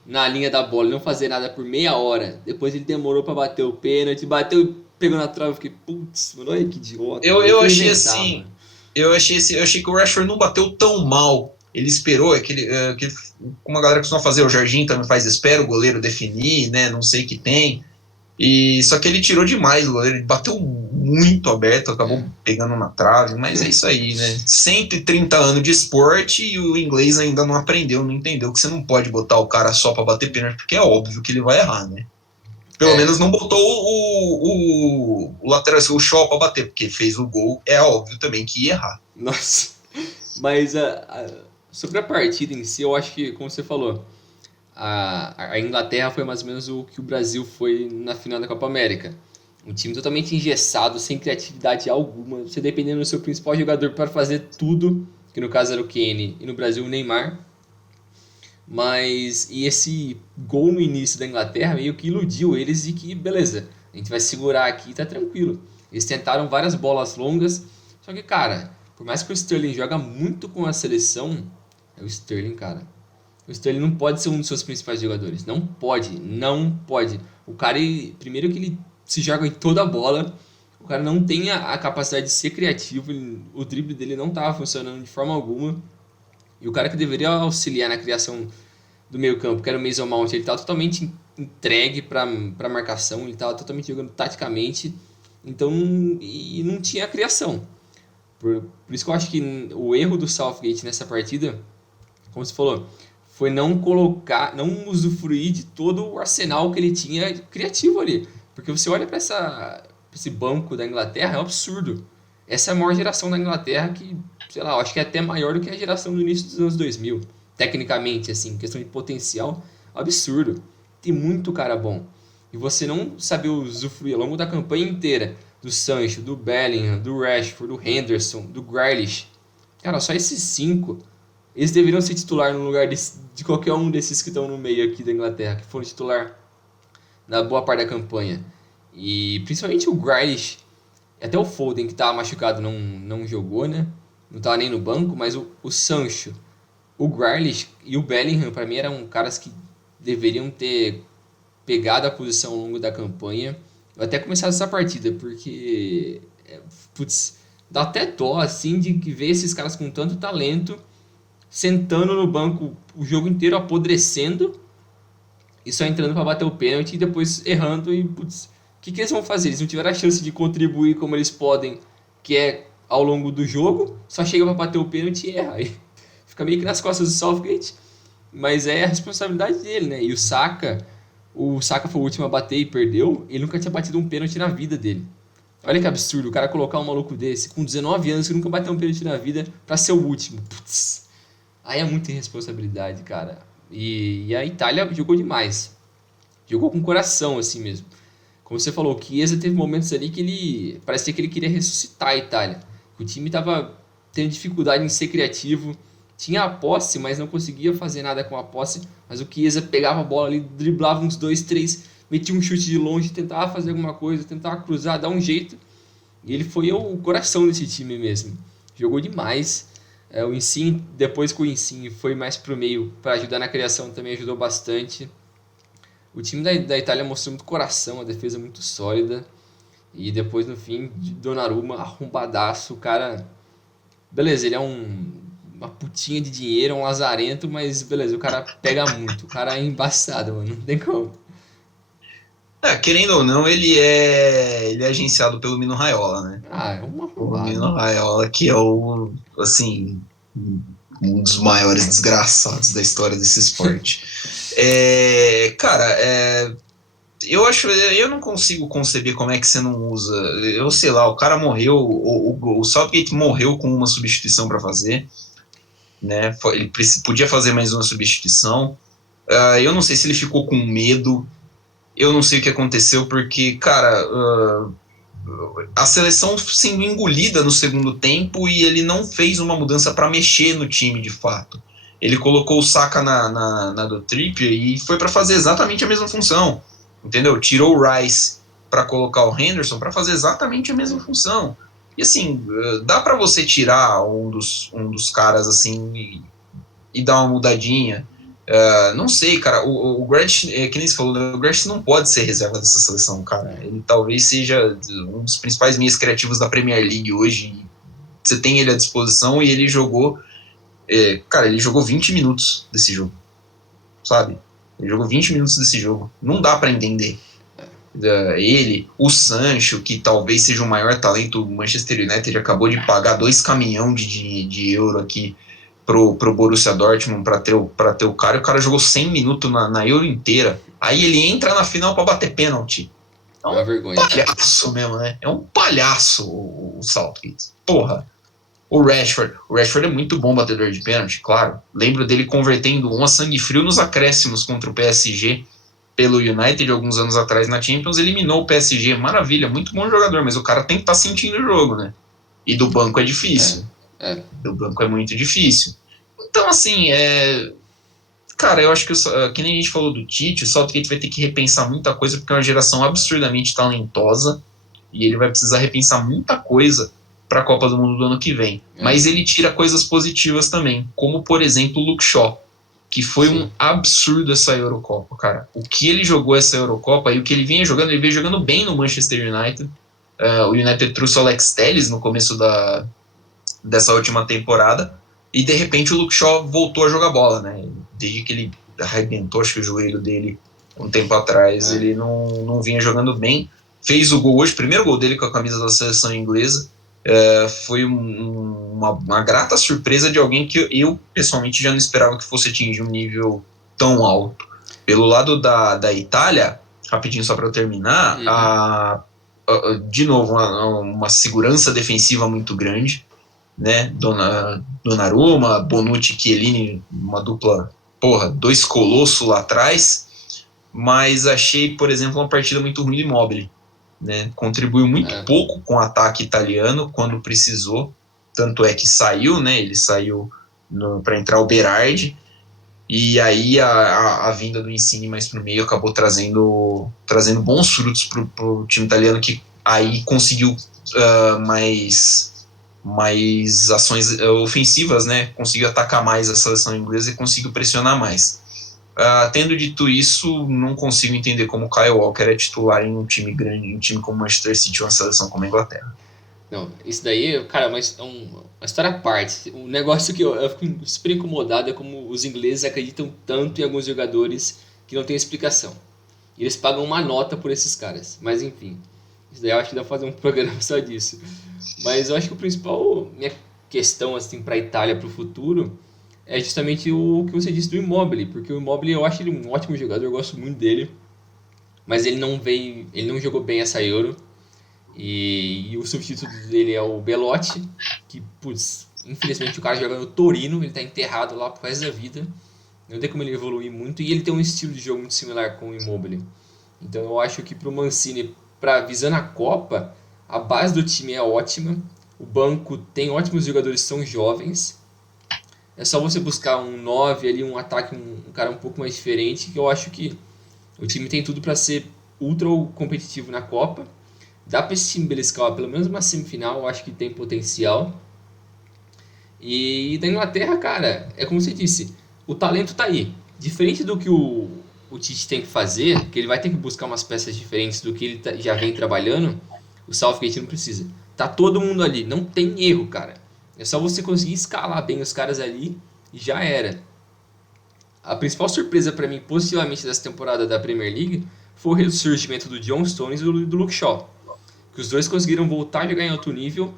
na linha da bola e não fazer nada por meia hora, depois ele demorou pra bater o pênalti, bateu e pegou na trave, eu fiquei, putz, mano, olha que idiota. Eu Foi achei inventar, assim, mano. eu achei que o Rashford não bateu tão mal. Ele esperou, como a galera costuma fazer, o Jorginho também faz, espera o goleiro definir, né? Não sei o que tem. E só que ele tirou demais o goleiro, ele bateu muito aberto, acabou É. pegando na trave, mas é isso aí, né? 130 anos de esporte e o inglês ainda não aprendeu, não entendeu que você não pode botar o cara só pra bater pênalti, porque é óbvio que ele vai errar, né? Pelo É, menos não botou o lateral, o Shaw pra bater, porque fez o gol, é óbvio também que ia errar. nossa. Mas sobre a partida em si, eu acho que, como você falou, a Inglaterra foi mais ou menos o que o Brasil foi na final da Copa América. Um time totalmente engessado, sem criatividade alguma, você dependendo do seu principal jogador para fazer tudo, que no caso era o Kane e no Brasil o Neymar. Mas e esse gol no início da Inglaterra meio que iludiu eles de que, beleza, a gente vai segurar aqui e tá tranquilo. Eles tentaram várias bolas longas, só que, cara, por mais que o Sterling joga muito com a seleção, é o Sterling, cara. O Sterling não pode ser um dos seus principais jogadores. Não pode, não pode. O cara, primeiro que ele se joga em toda a bola, o cara não tem a capacidade de ser criativo, o drible dele não tava funcionando de forma alguma. E o cara que deveria auxiliar na criação do meio campo, que era o Mason Mount, ele estava totalmente entregue para marcação, ele estava totalmente jogando taticamente, então e não tinha criação. Por isso que eu acho que o erro do Southgate nessa partida, como você falou, foi não colocar, não usufruir de todo o arsenal que ele tinha criativo ali. Porque você olha para esse banco da Inglaterra, é um absurdo. Essa é a maior geração da Inglaterra que, sei lá, eu acho que é até maior do que a geração do início dos anos 2000. Tecnicamente, assim, questão de potencial, absurdo. Tem muito cara bom. E você não saber usufruir ao longo da campanha inteira do Sancho, do Bellingham, do Rashford, do Henderson, do Grealish. Cara, só esses cinco. Eles deveriam ser titular no lugar de qualquer um desses que estão no meio aqui da Inglaterra, que foram titular na boa parte da campanha. E principalmente o Grealish, até o Foden, que estava machucado, não jogou, né? Não estava nem no banco, mas o Sancho, o Grealish e o Bellingham, para mim, eram caras que deveriam ter pegado a posição ao longo da campanha. Eu até começado essa partida, porque, putz, dá até dó, assim, de ver esses caras com tanto talento sentando no banco o jogo inteiro, apodrecendo e só entrando para bater o pênalti e depois errando e, putz, o que eles vão fazer? Eles não tiveram a chance de contribuir como eles podem, que é ao longo do jogo, só chega para bater o pênalti e erra. Aí fica meio que nas costas do Southgate, mas é a responsabilidade dele, né? E o Saka foi o último a bater e perdeu, ele nunca tinha batido um pênalti na vida dele. Olha que absurdo, o cara colocar um maluco desse, com 19 anos, que nunca bateu um pênalti na vida, pra ser o último. Putz, aí é muita irresponsabilidade, cara. E a Itália jogou demais. Jogou com coração, assim mesmo. Como você falou, o Chiesa teve momentos ali que ele parecia que ele queria ressuscitar a Itália. O time estava tendo dificuldade em ser criativo, tinha a posse, mas não conseguia fazer nada com a posse. Mas o Chiesa pegava a bola ali, driblava uns dois, três, metia um chute de longe, tentava fazer alguma coisa, tentava cruzar, dar um jeito. E ele foi o coração desse time mesmo. Jogou demais. O Insigne, depois que o Insigne foi mais pro meio para ajudar na criação, também ajudou bastante. O time da Itália mostrou muito coração, a defesa muito sólida. E depois, no fim, Donnarumma, arrombadaço. O cara, beleza, ele é uma putinha de dinheiro, um lazarento, mas beleza, o cara pega muito. O cara é embaçado, mano, não tem como. Querendo ou não, ele é agenciado pelo Mino Raiola, né? Ah, é uma O roubada. Mino Raiola, que é o, assim, um dos maiores desgraçados da história desse esporte. Cara, eu não consigo conceber como é que você não usa. Eu sei lá, o cara morreu, o Southgate morreu com uma substituição para fazer, né? Ele podia fazer mais uma substituição. Eu não sei se ele ficou com medo, eu não sei o que aconteceu, porque, cara, a seleção sendo engolida no segundo tempo e ele não fez uma mudança para mexer no time de fato. Ele colocou o Saka na do Trippier e foi para fazer exatamente a mesma função, entendeu? Tirou o Rice para colocar o Henderson para fazer exatamente a mesma função. E assim, dá para você tirar um dos caras assim e dar uma mudadinha. Não sei, cara, o Grealish, que nem você falou, né, o Grealish não pode ser reserva dessa seleção, cara. Ele talvez seja um dos principais meias criativos da Premier League hoje. Você tem ele à disposição e ele jogou, cara, ele jogou 20 minutos desse jogo, sabe? Ele jogou 20 minutos desse jogo. Não dá para entender. Ele, o Sancho, que talvez seja o maior talento, o Manchester United acabou de pagar 2 caminhão de euro aqui pro Borussia Dortmund para ter o cara, e o cara jogou 100 minutos na Euro inteira. Aí ele entra na final para bater pênalti. É É uma um vergonha. palhaço mesmo, né? É um palhaço o Southgate. Porra. O Rashford é muito bom batedor de pênalti, claro. Lembro dele convertendo um a sangue frio nos acréscimos contra o PSG pelo United alguns anos atrás na Champions, eliminou o PSG. Maravilha, muito bom jogador, mas o cara tem que estar sentindo o jogo, né? E do banco é difícil. Do banco é muito difícil. Então, assim, cara, eu acho que nem a gente falou do Tite, o Southgate vai ter que repensar muita coisa, porque é uma geração absurdamente talentosa, e ele vai precisar repensar muita coisa para a Copa do Mundo do ano que vem. Mas ele tira coisas positivas também, como, por exemplo, o Luke Shaw, que foi um absurdo essa Eurocopa, cara. O que ele jogou essa Eurocopa e o que ele vinha jogando bem no Manchester United. O United trouxe o Alex Telles no começo dessa última temporada, e de repente o Luke Shaw voltou a jogar bola, né? Desde que ele arrebentou, acho que o joelho dele um tempo atrás, ele não vinha jogando bem. Fez o gol hoje, primeiro gol dele com a camisa da seleção inglesa. Foi uma grata surpresa de alguém que eu pessoalmente já não esperava que fosse atingir um nível tão alto. Pelo lado da Itália, rapidinho só para eu terminar, de novo, uma segurança defensiva muito grande, né? Donnarumma, Bonucci e Chiellini, uma dupla, dois colossos lá atrás, mas achei, por exemplo, uma partida muito ruim do Immobile, né? Contribuiu muito pouco com o ataque italiano quando precisou, tanto é que saiu, né? Ele saiu para entrar o Berardi, e aí a vinda do Insigne mais para o meio acabou trazendo bons frutos para o time italiano, que aí conseguiu mais ações ofensivas, né? Conseguiu atacar mais a seleção inglesa e conseguiu pressionar mais. Tendo dito isso, não consigo entender como o Kyle Walker é titular em um time grande, em um time como o Manchester City ou uma seleção como a Inglaterra. Não, isso daí, cara, mas é uma história à parte. Um negócio que eu fico super incomodado é como os ingleses acreditam tanto em alguns jogadores que não tem explicação. E eles pagam uma nota por esses caras. Mas enfim, isso daí eu acho que dá pra fazer um programa só disso. Mas eu acho que o principal, minha questão assim para a Itália para o futuro é justamente o que você disse do Immobile, porque o Immobile eu acho ele um ótimo jogador, eu gosto muito dele, mas ele não jogou bem essa Euro. E o substituto dele é o Belotti, que, putz, infelizmente o cara joga no Torino, ele tá enterrado lá pro resto da vida. Não tem como ele evoluir muito, e ele tem um estilo de jogo muito similar com o Immobile. Então eu acho que pro Mancini, visando a Copa, a base do time é ótima, o banco tem ótimos jogadores que são jovens. É só você buscar um 9 ali, um ataque, um cara um pouco mais diferente, que eu acho que o time tem tudo para ser ultra competitivo na Copa. Dá para esse time beliscar pelo menos uma semifinal, eu acho que tem potencial. E da Inglaterra, cara, é como você disse, o talento tá aí. Diferente do que o Tite tem que fazer, que ele vai ter que buscar umas peças diferentes do que ele já vem trabalhando, o Southgate não precisa. Tá todo mundo ali, não tem erro, cara. É só você conseguir escalar bem os caras ali e já era. A principal surpresa para mim, positivamente, dessa temporada da Premier League foi o ressurgimento do John Stones e do Luke Shaw. Que os dois conseguiram voltar a jogar em alto nível,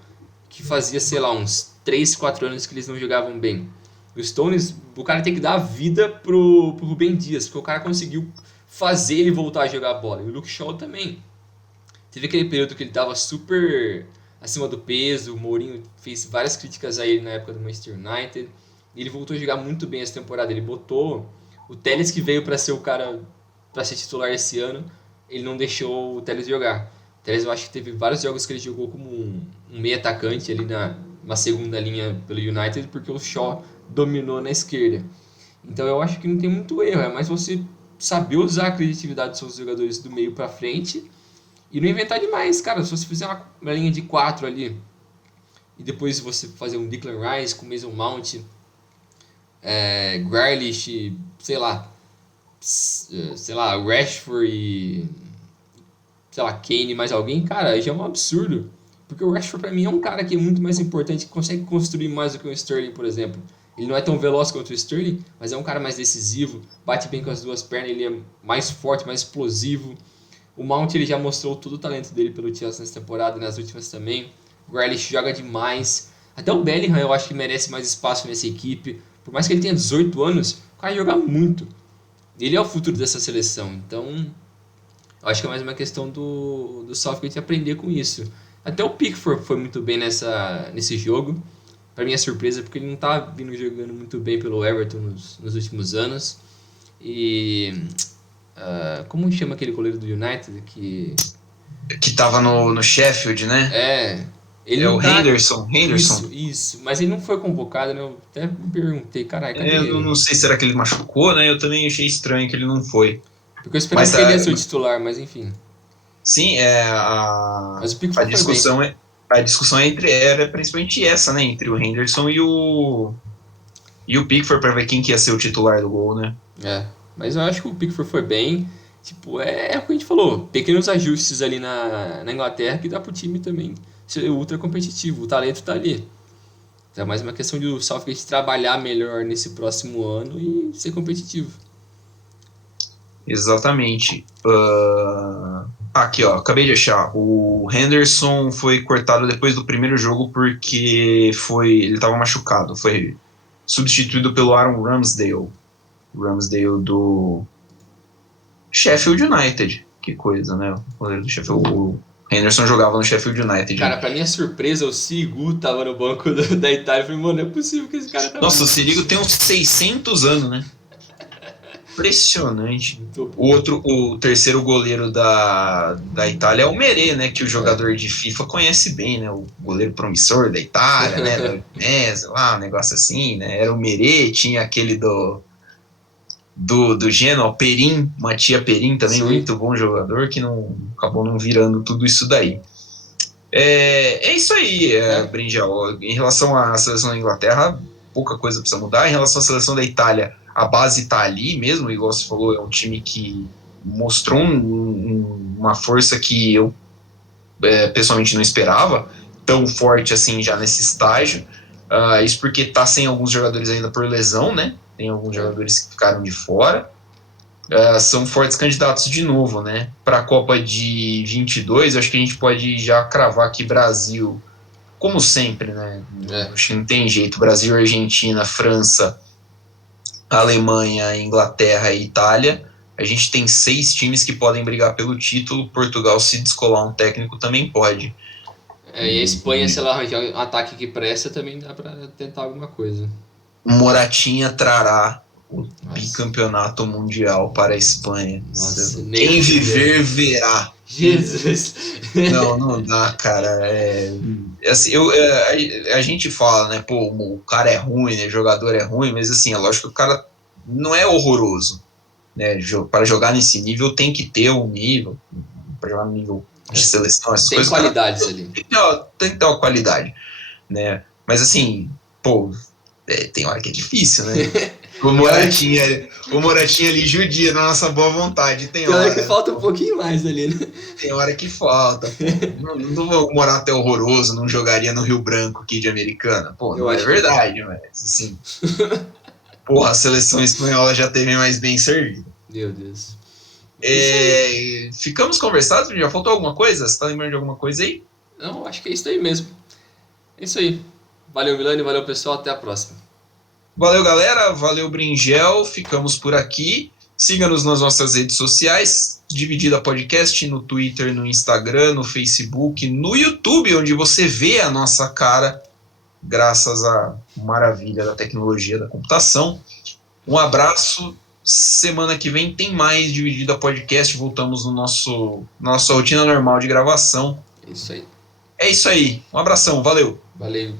que fazia, sei lá, uns 3, 4 anos que eles não jogavam bem. O Stones, o cara tem que dar a vida pro Rubem Dias, porque o cara conseguiu fazer ele voltar a jogar bola. E o Luke Shaw também. Teve aquele período que ele tava super acima do peso, o Mourinho fez várias críticas a ele na época do Manchester United, e ele voltou a jogar muito bem essa temporada. Ele botou o Telles, que veio para ser o cara, para ser titular esse ano, ele não deixou o Telles jogar. O Telles, eu acho que teve vários jogos que ele jogou como um meio atacante ali na segunda linha pelo United, porque o Shaw dominou na esquerda. Então eu acho que não tem muito erro, é mais você saber usar a criatividade dos seus jogadores do meio para frente e não inventar demais, cara. Se você fizer uma linha de 4 ali e depois você fazer um Declan Rice com Mason Mount, Grealish, sei lá, Rashford e, sei lá, Kane mais alguém, cara, já é um absurdo. Porque o Rashford pra mim é um cara que é muito mais importante, que consegue construir mais do que o Sterling, por exemplo. Ele não é tão veloz quanto o Sterling, mas é um cara mais decisivo, bate bem com as duas pernas, ele é mais forte, mais explosivo. O Mount ele já mostrou todo o talento dele pelo Chelsea nessa temporada e nas últimas também. O Grealish joga demais. Até o Bellingham eu acho que merece mais espaço nessa equipe. Por mais que ele tenha 18 anos, o cara joga muito. Ele é o futuro dessa seleção, então eu acho que é mais uma questão do Southgate aprender com isso. Até o Pickford foi muito bem nesse jogo. Para mim é surpresa porque ele não tá vindo jogando muito bem pelo Everton nos últimos anos. E como chama aquele goleiro do United Que tava no Sheffield, né? Ele É não o tá... Henderson. Isso. Mas ele não foi convocado, né? Eu até me perguntei, caralho, cadê ele? Eu não sei, será que ele machucou, né? Eu também achei estranho que ele não foi. Porque eu esperava que ele ia ser o titular, mas enfim. Sim, Mas o a Pickford discussão a discussão era principalmente essa, né? Entre o Henderson e o Pickford para ver quem que ia ser o titular do gol, né? Mas eu acho que o Pickford foi bem. Tipo, é o que a gente falou. Pequenos ajustes ali na Inglaterra que dá pro time também ser ultra competitivo. O talento tá ali. Então é mais uma questão de o Southgate trabalhar melhor nesse próximo ano e ser competitivo. Exatamente. Aqui, ó, acabei de achar. O Henderson foi cortado depois do primeiro jogo porque ele estava machucado. Foi substituído pelo Aaron Ramsdale. Ramsdale do Sheffield United. Que coisa, né? O goleiro do Sheffield. O Henderson jogava no Sheffield United. Cara, pra minha surpresa, o Sirigu tava no banco da Itália. Eu falei, mano, não é possível que esse cara tá... Nossa, o Sirigu tem uns 600 anos, né? Impressionante. O terceiro goleiro da Itália é o Merê, né? Que o jogador de FIFA conhece bem, né? O goleiro promissor da Itália, né? Da Udinese, lá, um negócio assim, né? Era o Merê, tinha aquele do Genoa, Perin, Mattia Perin, também. Sim. Muito bom jogador, que acabou não virando tudo isso daí. É isso aí, Brinjal. Em relação à seleção da Inglaterra, pouca coisa precisa mudar. Em relação à seleção da Itália, a base está ali mesmo, igual você falou, é um time que mostrou uma força que eu pessoalmente não esperava, tão forte assim já nesse estágio. Isso porque está sem alguns jogadores ainda por lesão, né? Tem alguns jogadores que ficaram de fora. São fortes candidatos de novo, né? Para a Copa de 22, acho que a gente pode já cravar aqui Brasil, como sempre, né? Acho que não tem jeito. Brasil, Argentina, França, Alemanha, Inglaterra e Itália. A gente tem 6 times que podem brigar pelo título. Portugal, se descolar um técnico, também pode. E a Espanha, se ela arranjar um ataque que presta, também dá para tentar alguma coisa. Moratinha trará o bicampeonato mundial para a Espanha. Nossa, quem viver, verá. Jesus! Não dá, cara. Assim, a gente fala, né? Pô, o cara é ruim, né? O jogador é ruim, mas assim, é lógico que o cara não é horroroso, né? Para jogar nesse nível tem que ter um nível, para jogar no nível de seleção, essas coisas. Tem qualidades ali. Tem que ter uma qualidade, né? Mas assim, pô, tem hora que é difícil, né? O Moratinha ali judia na nossa boa vontade. Tem hora que falta um pouquinho mais ali, né? Tem hora que falta. O Morata é horroroso, não jogaria no Rio Branco aqui de Americana. Pô, não é verdade, mas assim. Porra, a seleção espanhola já teve mais bem servida. Meu Deus. Ficamos conversados? Já faltou alguma coisa? Você tá lembrando de alguma coisa aí? Não, acho que é isso aí mesmo. É isso aí. Valeu, Milani, valeu, pessoal. Até a próxima. Valeu, galera. Valeu, Bringel. Ficamos por aqui. Siga-nos nas nossas redes sociais. Dividida Podcast no Twitter, no Instagram, no Facebook, no YouTube, onde você vê a nossa cara, graças à maravilha da tecnologia da computação. Um abraço. Semana que vem tem mais Dividida Podcast. Voltamos no nossa rotina normal de gravação. É isso aí. É isso aí. Um abração. Valeu. Valeu.